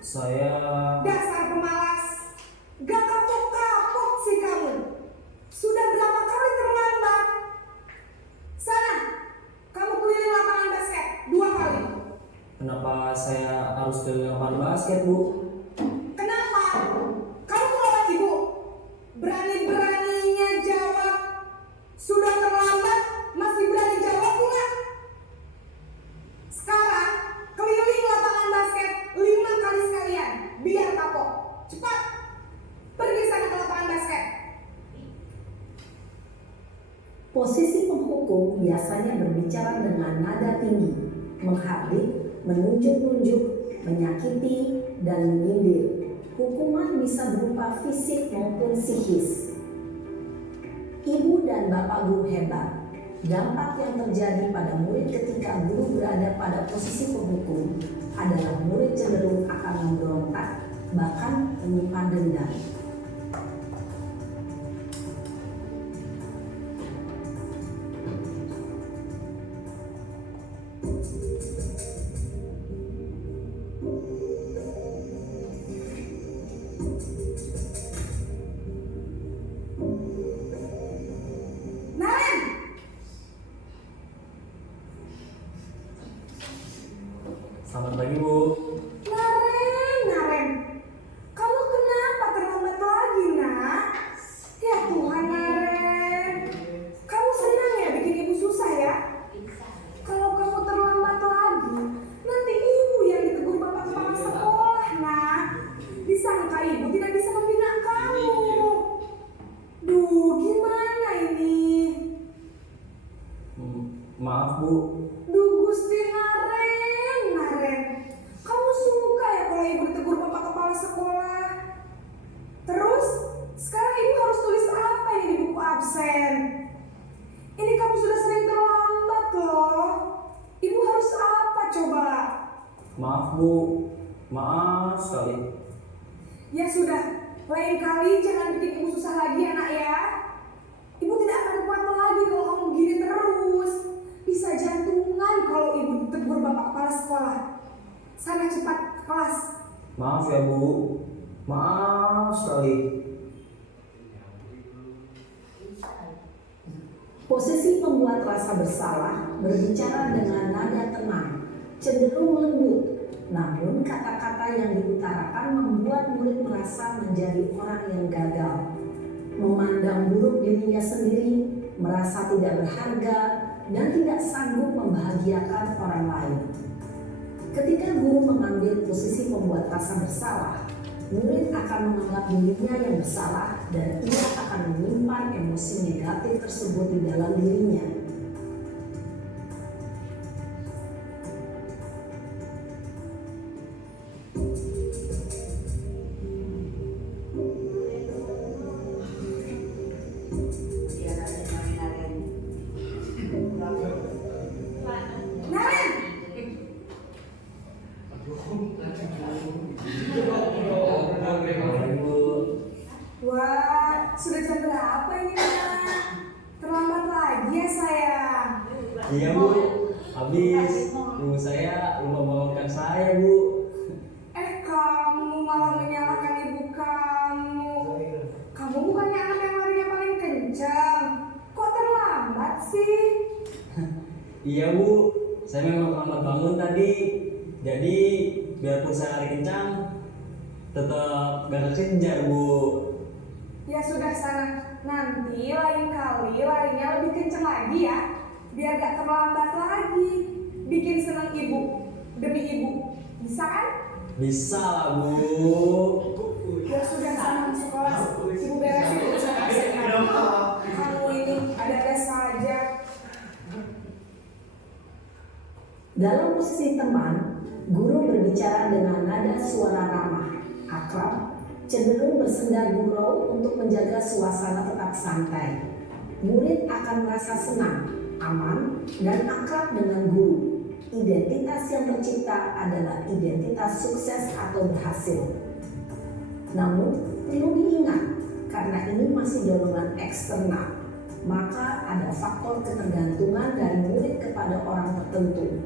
Saya Dasar pemalas. Gak kapok-kapok sih kamu. Sudah berapa kali terlambat? Sana, kamu keliling lapangan basket 2 kali. kenapa saya harus ke lapangan basket, Bu? Kenapa? Kamu melawan ibu. Berani-beraninya jawab. Sudah terlambat, masih berani jawab pula. Sekarang, keliling lapangan basket 5 kali sekalian. Biar kapok. Cepat. Pergi sana ke lapangan basket. Posisi penghukum biasanya berbicara dengan nada tinggi, menghardik, menunjuk-nunjuk, menyakiti, dan menyindir. Hukuman bisa berupa fisik maupun psikis. Ibu dan bapak guru hebat. Dampak yang terjadi pada murid ketika guru berada pada posisi penghukum adalah murid cenderung akan memberontak, bahkan menyimpan dendam. Naren! Selamat pagi, Bu. Naren, kamu kenapa terlambat lagi, nak? Ya Tuhan, Naren, kamu senang ya bikin ibu susah ya? Kalau kamu terlambat lagi, nanti ibu yang ditegur bapak kepala sekolah, nak. Disangka ibu tidak bisa membina kamu. Duh, gimana ini? Maaf, Bu. Duh, Gusti Naren, kamu suka ya kalau ibu ditegur bapak kepala sekolah? Terus, sekarang ibu harus tulis apa ini di buku absen? Ini kamu sudah sering terlambat loh. Ibu harus apa coba? Maaf, Bu. Maaf sekali. Ya sudah, lain kali jangan bikin ibu susah lagi ya, nak ya. Ibu tidak akan kuat lagi kalau kamu begini terus. Bisa jantungan kalau ibu ditegur bapak kepala sekolah. Sana cepat ke kelas. Maaf ya, Bu. Maaf sekali. Posisi pembuat rasa bersalah berbicara dengan nada tenang, cenderung lembut. Namun kata-kata yang diutarakan membuat murid merasa menjadi orang yang gagal, memandang buruk dirinya sendiri, merasa tidak berharga, dan tidak sanggup membahagiakan orang lain. Ketika guru mengambil posisi pembuat rasa bersalah, murid akan menganggap dirinya yang bersalah dan ia akan menyimpan emosi negatif tersebut di dalam dirinya. Naren! Maaf, Bu. Wah, sudah jam berapa ini, Nak? Terlambat lagi ya, sayang. Iya, Bu. Habis. Ibu saya lupa membangunkan saya, Bu. Kamu malah menyalahkan ibu kamu. Kamu bukannya anak yang larinya paling kencang. Kok terlambat sih? Iya, Bu. Saya memang terlambat bangun tadi. Jadi, biarpun saya lari kencang, tetap gak kejar, Bu. Ya sudah sana. Nanti lain kali larinya lebih kencang lagi ya. Biar gak terlambat lagi. Bikin senang ibu. Demi ibu. Bisa kan? Bisa lah, Bu. Ya sudah sana masuk kelas. Ibu beresin urusan absennya. Kamu ini ada-ada saja. Dalam posisi teman, guru berbicara dengan nada suara ramah, akrab, cenderung bersenda gurau untuk menjaga suasana tetap santai. Murid akan merasa senang, aman, dan akrab dengan guru. Identitas yang tercipta adalah identitas sukses atau berhasil. Namun, perlu diingat, karena ini masih dorongan eksternal, maka ada faktor ketergantungan dari murid kepada orang tertentu.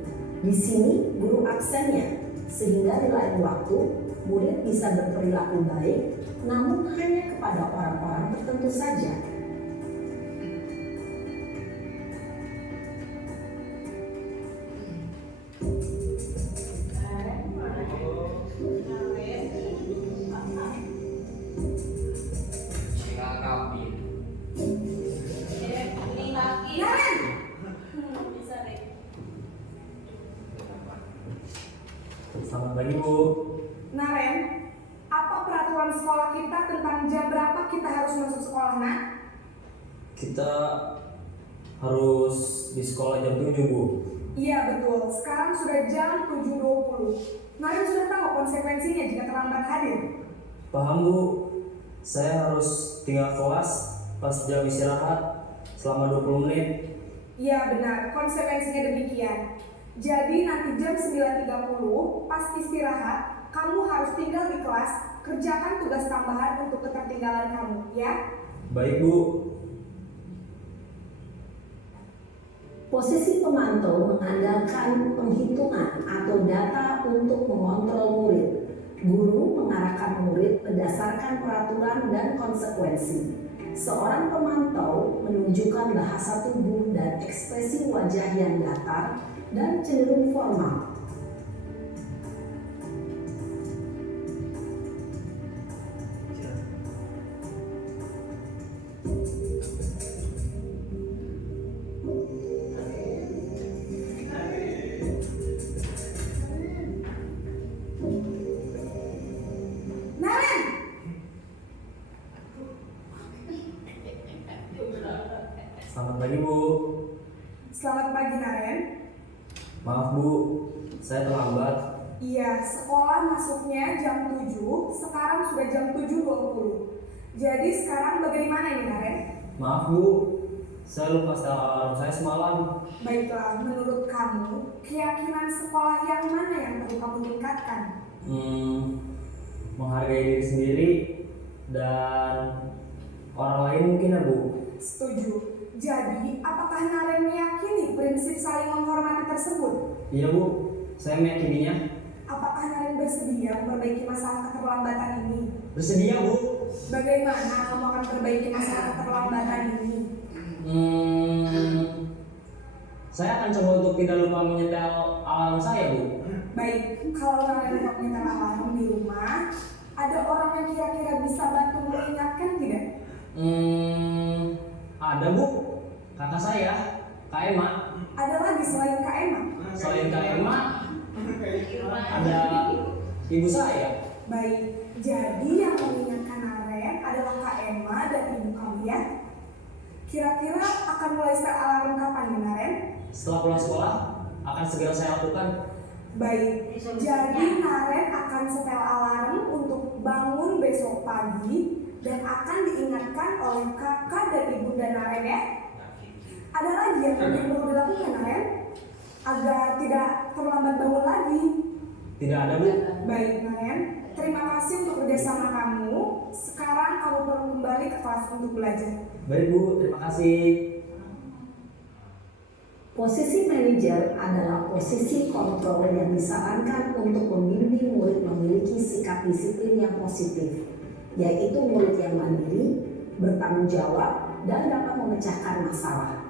Di sini, guru absennya sehingga di lain waktu murid bisa berperilaku baik, namun hanya kepada orang-orang tertentu saja. Tinggal kambing. Ini laki. Bisa deh. Selamat pagi Bu. Naren, apa peraturan sekolah kita tentang jam berapa kita harus masuk sekolah, nak? Kita harus di sekolah jam 7 Bu. Iya betul, sekarang sudah jam 7.20. Naren sudah tahu konsekuensinya jika terlambat hadir. Paham Bu, saya harus tinggal kelas pas jam istirahat selama 20 menit. Iya benar, konsekuensinya demikian. Jadi nanti jam 9.30 pas istirahat, kamu harus tinggal di kelas, kerjakan tugas tambahan untuk ketertinggalan kamu, ya? Baik Bu. Posisi pemantau mengandalkan penghitungan atau data untuk mengontrol murid. Guru mengarahkan murid berdasarkan peraturan dan konsekuensi. Seorang pemantau menunjukkan bahasa tubuh dan ekspresi wajah yang datar dan cenderung formal. Naren! Selamat pagi Bu. Selamat pagi Naren. Maaf Bu, saya terlambat. Iya, sekolah masuknya jam 7, sekarang sudah jam 7.20. Jadi sekarang bagaimana ini Naren? Maaf Bu, saya lupa setel alarm saya semalam. Baiklah, menurut kamu, keyakinan sekolah yang mana yang perlu kamu tingkatkan? Menghargai diri sendiri dan orang lain mungkin ya Bu. Setuju. Jadi, apakah Naren meyakini prinsip saling menghormati tersebut? Iya Bu, saya meyakininya. Apakah Naren bersedia memperbaiki masalah keterlambatan ini? Bersedia Bu. Bagaimana kamu akan perbaiki masalah keterlambatan ini? Saya akan coba untuk tidak lupa menyetel alarm saya Bu. Baik, kalau Naren lupa menyetel alarm di rumah, ada orang yang kira-kira bisa bantu mengingatkan tidak? Ada Bu, kakak saya, Kak Emma. Ada lagi selain Kak Emma? Selain Kak Emma, ada ibu saya. Baik, jadi yang mengingatkan Naren adalah Kak Emma dan ibu kamu ya? Kira-kira akan mulai set alarm kapan nih Naren? Setelah pulang sekolah, akan segera saya lakukan. Baik, jadi Naren akan setel alarm untuk bangun besok pagi dan akan diingatkan oleh kakak dan ibunda Naren ya. Ada lagi yang mungkin perlu dilakukan Naren agar tidak terlambat bangun lagi. Tidak ada Bu. Baik Naren, terima kasih untuk kerjasama kamu. Sekarang kamu perlu kembali ke kelas untuk belajar. Baik Bu, terima kasih. Posisi manajer adalah posisi kontrol yang disarankan untuk membimbing murid memiliki sikap disiplin yang positif, yaitu murid yang mandiri, bertanggung jawab, dan dapat memecahkan masalah.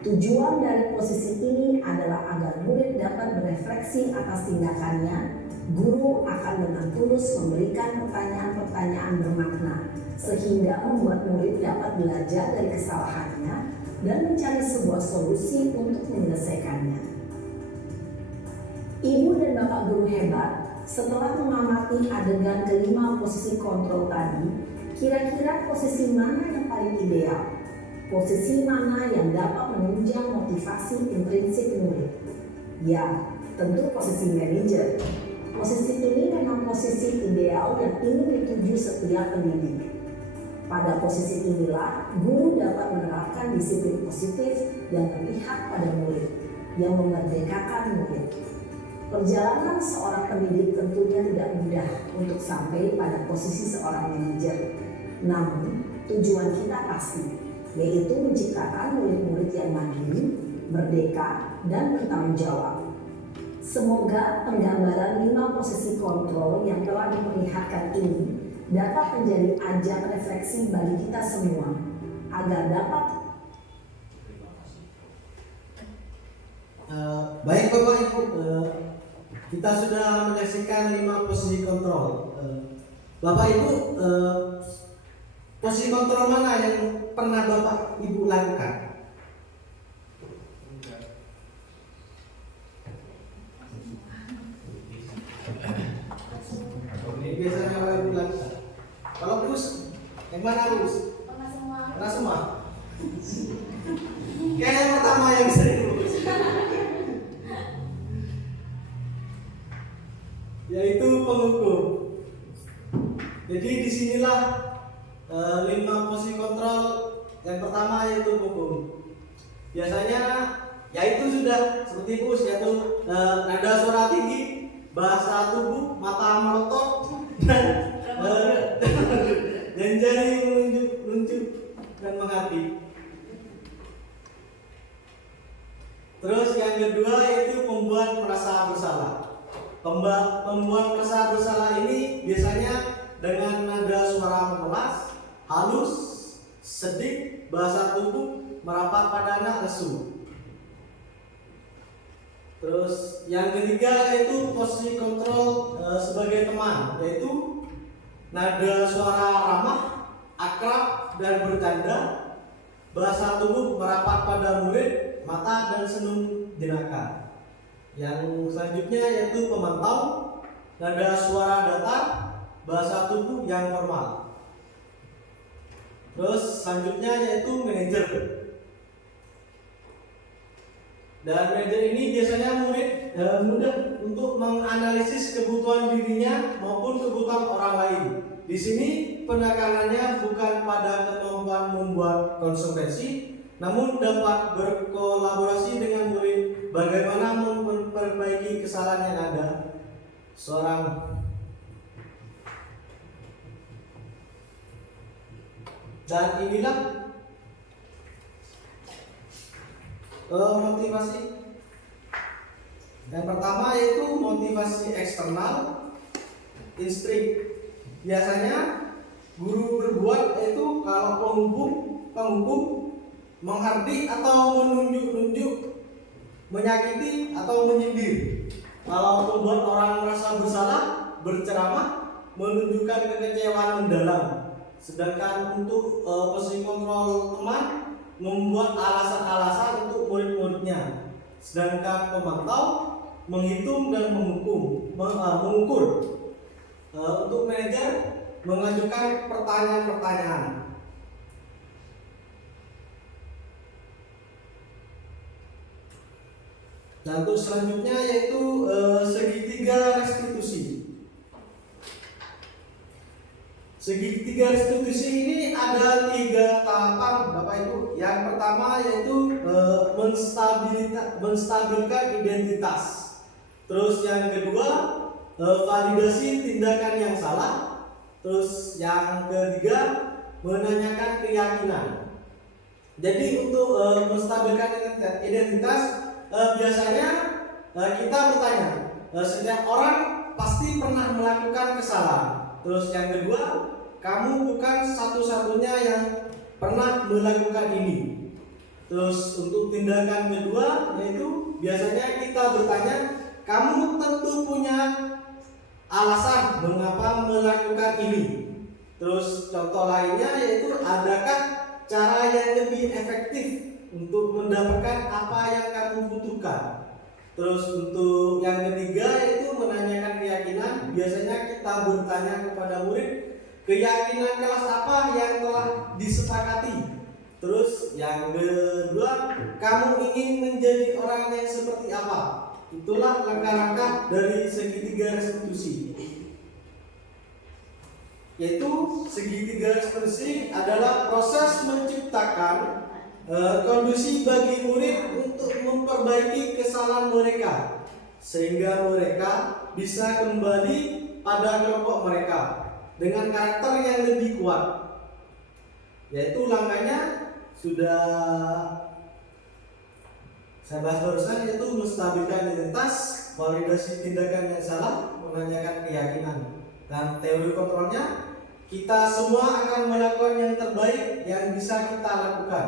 Tujuan dari posisi ini adalah agar murid dapat berefleksi atas tindakannya. Guru akan dengan tulus memberikan pertanyaan-pertanyaan bermakna, sehingga membuat murid dapat belajar dari kesalahannya dan mencari sebuah solusi untuk menyelesaikannya. Ibu dan bapak guru hebat, setelah mengamati adegan kelima posisi kontrol tadi, kira-kira posisi mana yang paling ideal? Posisi mana yang dapat menunjang motivasi intrinsik murid? Ya, tentu posisi manajer. Posisi ini memang posisi ideal yang ingin dituju setiap pendidik. Pada posisi inilah, guru dapat menerapkan disiplin positif yang berpihak pada murid, yang memerdekakan murid. Perjalanan seorang pendidik tentunya tidak mudah untuk sampai pada posisi seorang manajer. Namun, tujuan kita pasti, yaitu menciptakan murid-murid yang mandiri, merdeka, dan bertanggung jawab. Semoga penggambaran 5 posisi kontrol yang telah diperlihatkan ini dapat menjadi ajang refleksi bagi kita semua agar dapat baik Bapak Ibu, kita sudah menyaksikan 5 posisi kontrol. Bapak Ibu, posisi kontrol mana yang pernah Bapak Ibu lakukan? Ini biasanya Bapak Ibu lakukan. Kalau Gus, yang mana Gus? Pernah semua. Pernah semua? Kayak yang pertama yang sering Gus. Yaitu penghukum. Jadi disinilah 5 posisi kontrol. Yang pertama yaitu hukum. Biasanya yaitu sudah seperti Gus, yaitu nada suara tinggi, bahasa tubuh, mata melotot, dan jari menunjuk dan menghati. Terus yang kedua yaitu membuat merasa bersalah. Membuat merasa bersalah ini biasanya dengan nada suara memelas, halus, sedih, bahasa tubuh, merapat pada anak lesu. Terus yang ketiga yaitu posisi kontrol sebagai teman, yaitu nada suara ramah, akrab dan bercanda, bahasa tubuh merapat pada murid, mata dan senyum jenaka. Yang selanjutnya yaitu pemantau, nada suara datar, bahasa tubuh yang formal. Terus selanjutnya yaitu manajer. Dan manajer ini biasanya mudah untuk menganalisis kebutuhan dirinya maupun kebutuhan orang lain. Di sini penekanannya bukan pada kemampuan membuat konsekuensi, namun dapat berkolaborasi dengan murid bagaimana memperbaiki kesalahan yang ada. Dan inilah motivasi. Yang pertama yaitu motivasi eksternal, instrik. Biasanya guru berbuat yaitu kalau penghukum menghardik atau menunjuk-nunjuk, menyakiti atau menyindir. Kalau membuat orang merasa bersalah, berceramah, menunjukkan kekecewaan mendalam. Sedangkan untuk posisi kontrol teman membuat alasan-alasan untuk murid-muridnya. Sedangkan pemantau menghitung dan mengukur. Untuk manajer mengajukan pertanyaan-pertanyaan. Dan untuk selanjutnya yaitu segitiga restitusi. Segitiga restitusi ini ada 3 tahapan Bapak Ibu. Yang pertama yaitu menstabilkan identitas. Terus yang kedua validasi tindakan yang salah. Terus yang ketiga menanyakan keyakinan. Jadi untuk menstabilkan identitas biasanya kita bertanya, setiap orang pasti pernah melakukan kesalahan. Terus yang kedua, kamu bukan satu-satunya yang pernah melakukan ini. Terus untuk tindakan kedua yaitu biasanya kita bertanya, kamu tentu punya alasan mengapa melakukan ini. Terus contoh lainnya yaitu adakah cara yang lebih efektif untuk mendapatkan apa yang kamu butuhkan. Terus untuk yang ketiga yaitu menanyakan keyakinan. Biasanya kita bertanya kepada murid, keyakinan kelas apa yang telah disepakati. Terus yang kedua, kamu ingin menjadi orang yang seperti apa. Itulah langkah-langkah dari segitiga restitusi. Yaitu segitiga restitusi adalah proses menciptakan kondisi bagi murid untuk memperbaiki kesalahan mereka sehingga mereka bisa kembali pada kelompok mereka dengan karakter yang lebih kuat. Yaitu langkahnya sudah saya bahas barusan, yaitu menstabilkan identitas, validasi tindakan yang salah, menanyakan keyakinan. Dan teori kontrolnya, kita semua akan melakukan yang terbaik yang bisa kita lakukan.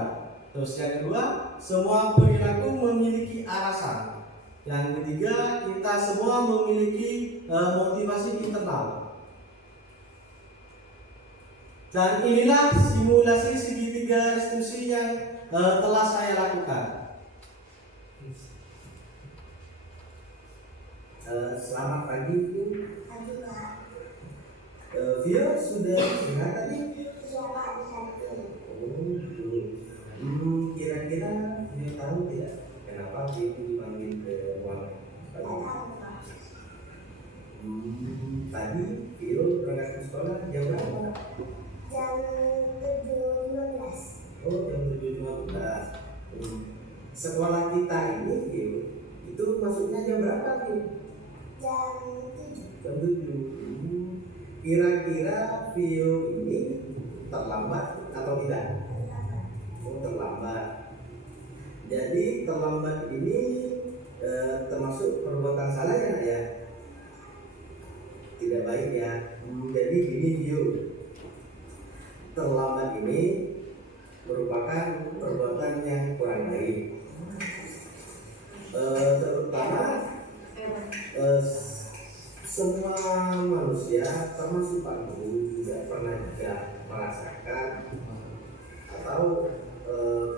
Terus yang kedua, semua perilaku memiliki alasan. Yang ketiga, kita semua memiliki motivasi internal. Dan inilah simulasi segitiga restitusi yang telah saya lakukan. Selamat pagi Bu. Pagi Pak. Vio sudah sehat tadi? Iya Pak, dikantin. Oh gitu. Kira-kira Vio tahu tidak kenapa Vio dipanggil ke ruang Tidak tadi? tahu Pak. Tadi Vio berangkat ke sekolah jam berapa? Jam 7.15. Oh jam 7.15. Sekolah kita ini Vio itu masuknya jam berapa Vio? Jam 7. Jam 7. Kira-kira Vio ini terlambat atau tidak? Oh terlambat. Jadi terlambat ini termasuk perbuatan salah ya? Tidak baik ya. Jadi gini Vio, terlambat ini merupakan perbuatan yang kurang baik. Terutama semua manusia termasuk Pak Guru juga pernah juga merasakan atau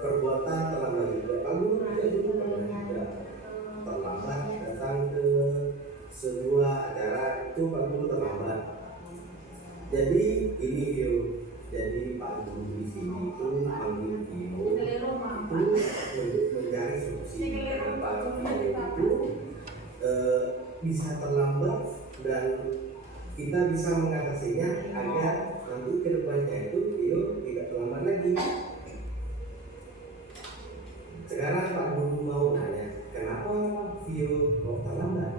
perbuatan terlambat juga. Pak Guru juga dulu pernah juga terlambat datang ke sebuah acara itu Pak Guru terlambat. Jadi ini Vio, jadi Pak Guru di sini itu panggil Vio itu untuk mencari solusi kenapa Vio itu bisa terlambat dan kita bisa mengatasinya agar nanti kedepannya itu Vio tidak terlambat lagi. Sekarang Pak Guru mau nanya, kenapa Vio kok terlambat?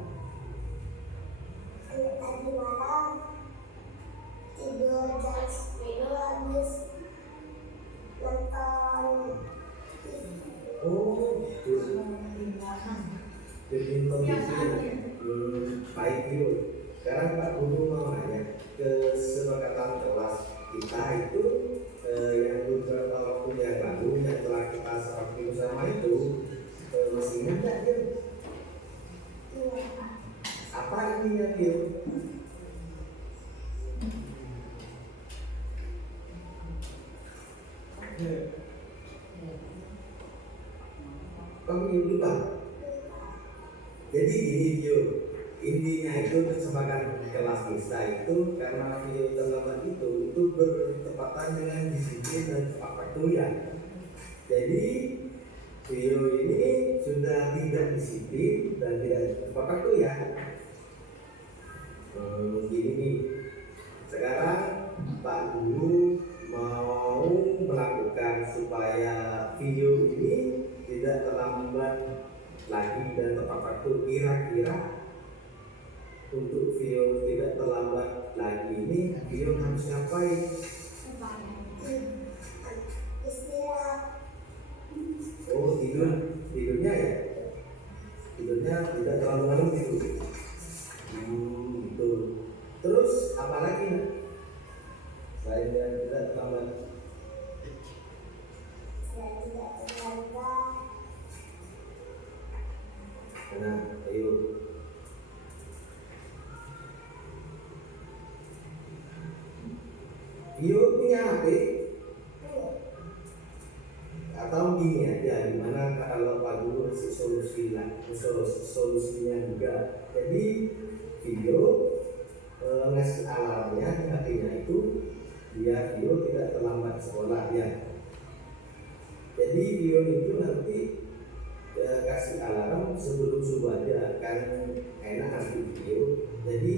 Tadi malam tidur jam 10 habis nonton Oh, gitu. Jadi baik Vio. Sekarang Pak Guru mau nanya, kesepakatan kelas kita itu yang beberapa waktu yang lalu yang telah kita sepakati bersama itu masih ingat nggak Vio? Iya Pak. Apa ini ya Vio? Kamu lupa? Jadi gini Vio, intinya itu kesepakatan kelas kita itu karena Vio terlambat itu bertepatan dengan disiplin dan tepat waktu ya. Jadi Vio ini sudah tidak disiplin dan tidak tepat waktu ya. Gini nih, sekarang Pak Guru mau melakukan supaya Vio ini tidak terlambat lagi dan tepat waktu. Kira-kira untuk Vio tidak terlambat lagi ini Vio harus ngapain? Istirahat. Oh tidurnya ya? Tidurnya tidak terlalu malam gitu. Gitu. Terus apa lagi? Selain dia tidak terlambat. Saya tidak terlambat. Nah, ayo. Vio punya HP? Atau gini aja, gimana kalau Pak Guru kasih solusinya juga. Jadi Vio ngasih alarmnya di hatinya itu biar Vio tidak terlambat sekolah ya. Jadi Vio itu nanti kasih alarm sebelum subuh aja kan enak nanti Vio. Jadi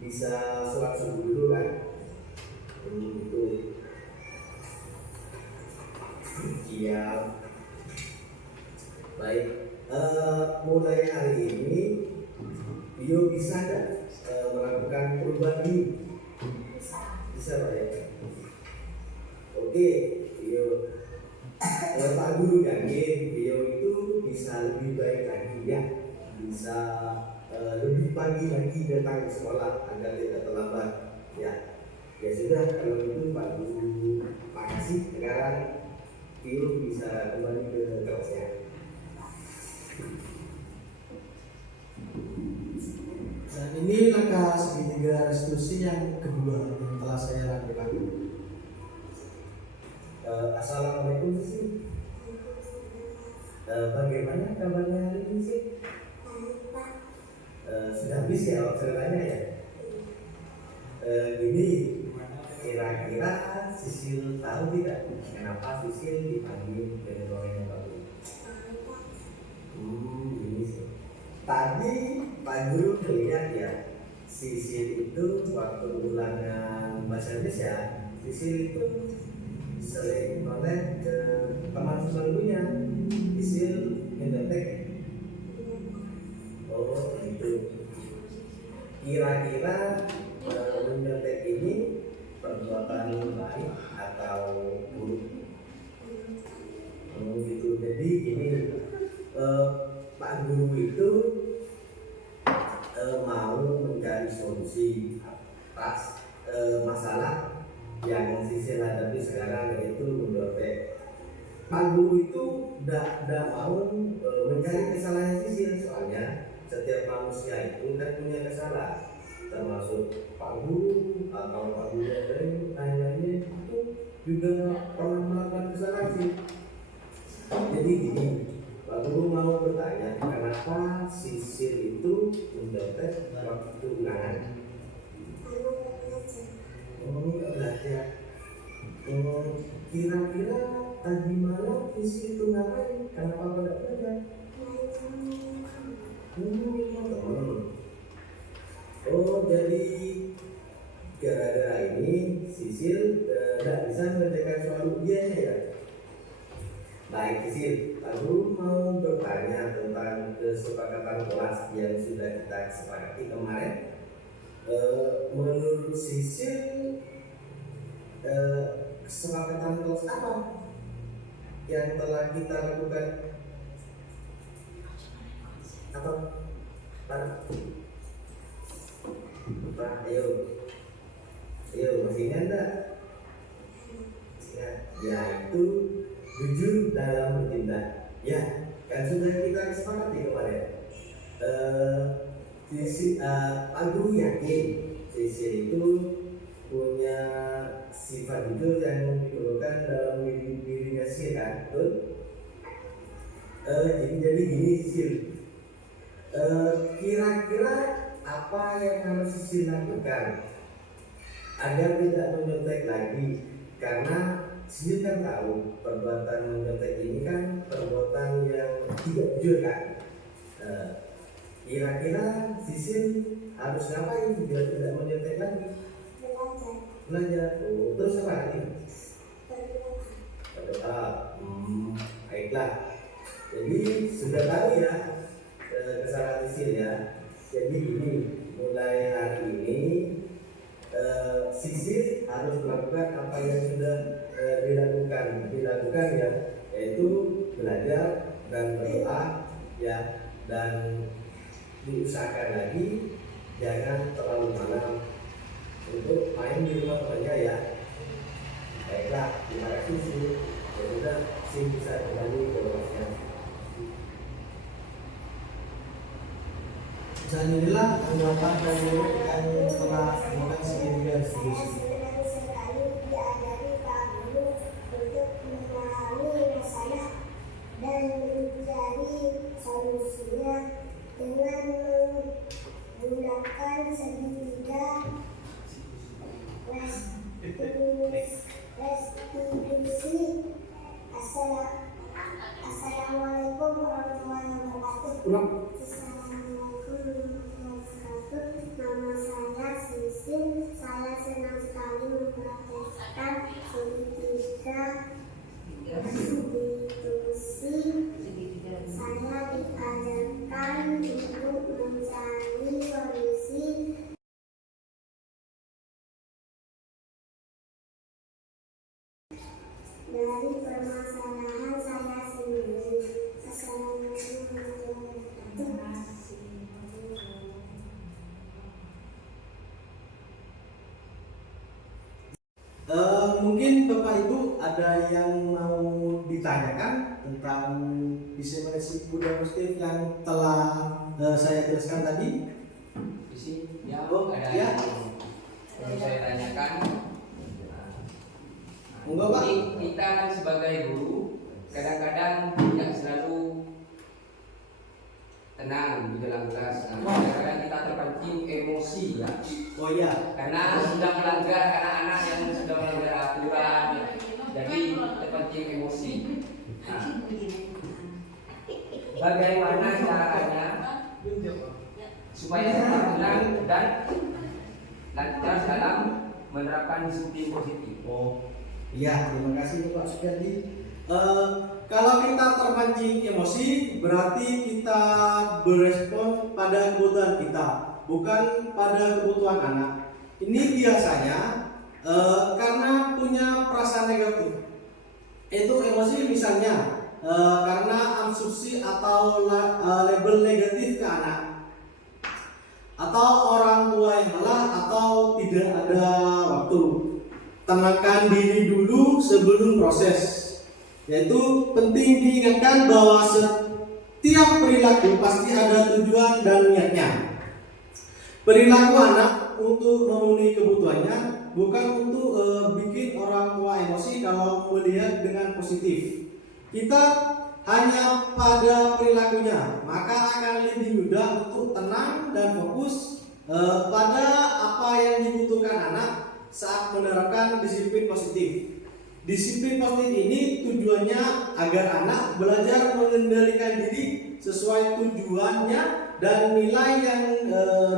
bisa sholat subuh dulu kan. Gitu. Siap. Baik. Mulai hari ini Vio bisa nggak melakukan perubahan ini? Bisa Pak ya? Oke, Vio. Pak Guru yakin Vio itu bisa lebih baik lagi ya, bisa lebih pagi lagi datang ke sekolah agar tidak terlambat. Ya, ya sudah kalau itu Pak Guru, makasih. Sekarang Tio bisa kembali ke kelasnya. Dan ini langkah segitiga restitusi yang kedua yang telah saya lakukan. Assalamualaikum sih. Bagaimana kabarnya hari ini sih? Sudah habis ya ceritanya ya. Gini, kira-kira Sisil tahu tidak kenapa Sisil dipanggil dari orang Pak Guru? Gini sih. Tadi Pak Guru melihat ya, Sisil itu waktu ulangan bahasa Indonesia, Sisil itu sering noleh ke teman sebelumnya. Sisil mendetek. Oh gitu. Kira-kira mendetek ini perbuatan baik atau buruk? Oh gitu. Jadi ini Pak Guru itu mau mencari solusi atas masalah yang Sisil hadapi sekarang, yaitu mendetek. Pak Guru itu tidak mau mencari kesalahan Sisil, soalnya setiap manusia itu kan punya kesalahan, termasuk Pak Guru atau Pak Guru yang lainnya itu juga pernah melakukan kesalahan sih. Jadi gini, Pak Guru mau bertanya kenapa Sisil itu mendetek waktu ulangan. Oh, belajar. Kira-kira tadi malam Sisil itu ngapain? Kenapa pada belajar? Oh, jadi gara-gara ini Sisil tidak bisa mengerjakan soal ujiannya ya? Baik Sisil, lalu mau bertanya tentang kesepakatan kelas yang sudah kita sepakati kemarin. Menurut Sisil, kesepakatan kelas apa yang telah kita lakukan? Apa? Pak, ayo masih ingat enggak? Ya itu jujur dalam bertindak. Ya, kan sudah kita sepakati kemarin. Pak Guru yakin Sisil itu punya sifat itu yang diperlukan dalam dirinya sendiri kan, betul? Jadi gini Sisil, kira-kira apa yang harus Sisil lakukan agar tidak menyontek lagi? Karena Sisil kan tahu perbuatan menyontek ini kan perbuatan yang tidak jujur kan. Kira-kira Sisil harus ngapain biar tidak menyontek lagi? Belajar. Oh, terus apa lagi? Berdoa. Baiklah. Jadi sudah tahu ya kesalahan Sisil ya. Jadi ini mulai hari ini Sisil harus melakukan apa yang sudah dilakukan ya, yaitu belajar dan berdoa ya, dan diusahakan lagi jangan terlalu malam untuk main di rumah temannya ya. Baiklah, terima kasih sih. Ya sudah, sih bisa kembali ke kelasnya. Dan inilah anggapan dari yang telah melakukan segitiga restitusi. Saya senang sekali diajari Pak Guru untuk memahami masalah dan mencari solusinya dengan menggunakan segitiga restitusi. Assalamualaikum warahmatullahi wabarakatuh. Nama saya Sisil. Saya senang sekali mempraktekkan segitiga restitusi. Saya diajarkan untuk mencari solusi dari permasalahan saya sendiri. Assalamualaikum warahmatullahi wabarakatuh. Mungkin Bapak Ibu ada yang mau ditanyakan tentang diseminasi budaya positif yang telah saya jelaskan tadi? Di sini ya, Oh, ada ya. yang perlu saya tanyakan. Monggo, Pak. Ini kita kan sebagai guru kadang-kadang tidak selalu tenang di dalam kelas. Kadang-kadang kita terpancing emosi ya. Oh iya. Karena sudah melanggar anak-anak yang sudah melanggar aturan, jadi terpancing emosi. Nah, bagaimana caranya supaya tetap tenang dan lancar dalam menerapkan disiplin positif? Oh iya, terima kasih Bapak Sugandi. Kalau kita terpancing emosi, berarti kita berespon pada kebutuhan kita, bukan pada kebutuhan anak. Ini biasanya karena punya perasaan negatif. Itu emosi misalnya karena asumsi atau label negatif ke anak, atau orang tua yang malah, atau tidak ada waktu. Tenangkan diri dulu sebelum proses. Yaitu penting diingatkan bahwa setiap perilaku pasti ada tujuan dan niatnya. Perilaku anak untuk memenuhi kebutuhannya, bukan untuk bikin orang tua emosi kalau melihat dengan positif. Kita hanya pada perilakunya, maka akan lebih mudah untuk tenang dan fokus pada apa yang dibutuhkan anak saat menerapkan disiplin positif. Disiplin positif ini tujuannya agar anak belajar mengendalikan diri sesuai tujuannya dan nilai yang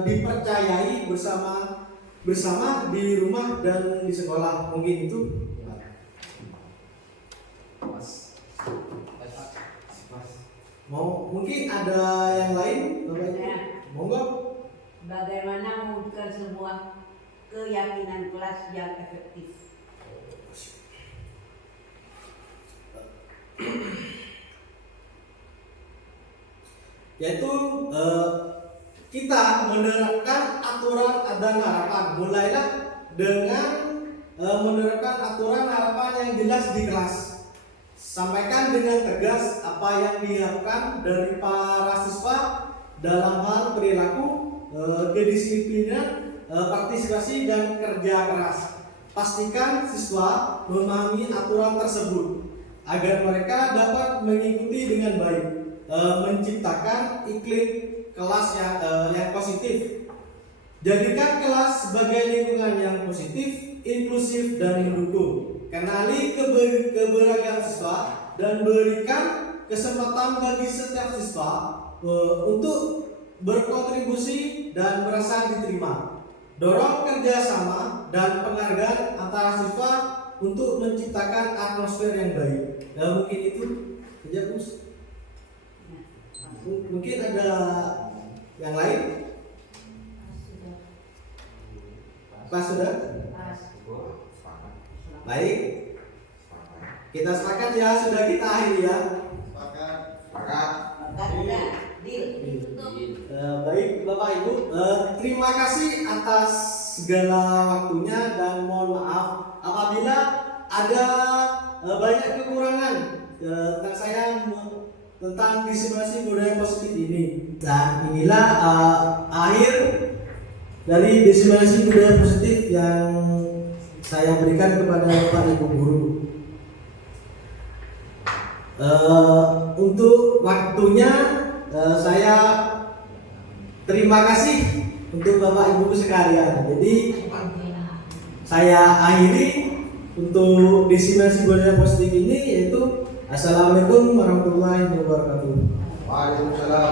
dipercayai bersama di rumah dan di sekolah. Mungkin itu. Mungkin ada yang lain, Bapak Ibu? Monggo. Bagaimana mewujudkan sebuah keyakinan kelas yang efektif? Yaitu kita menerapkan aturan dan harapan. Mulailah dengan menerapkan aturan harapan yang jelas di kelas. Sampaikan dengan tegas apa yang diharapkan dari para siswa dalam hal perilaku, kedisiplinan, partisipasi dan kerja keras. Pastikan siswa memahami aturan tersebut agar mereka dapat mengikuti dengan baik, menciptakan iklim kelas yang positif. Jadikan kelas sebagai lingkungan yang positif, inklusif dan mendukung. Kenali keberagaman siswa dan berikan kesempatan bagi setiap siswa untuk berkontribusi dan merasa diterima. Dorong kerjasama dan penghargaan antara siswa untuk menciptakan atmosfer yang baik. Mungkin itu saja, Gus. Mungkin ada yang lain? Pas sudah? Baik. Kita sepakat ya, sudah kita akhiri ya. Sepakat. Baik Bapak Ibu, terima kasih atas segala waktunya dan mohon maaf apabila ada banyak kekurangan tentang saya tentang diseminasi budaya positif ini. Dan inilah akhir dari diseminasi budaya positif yang saya berikan kepada Bapak Ibu guru. Untuk waktunya saya terima kasih untuk Bapak Ibu sekalian. Jadi saya akhiri untuk diseminasi budaya positif ini, yaitu Assalamualaikum warahmatullahi wabarakatuh. Waalaikumsalam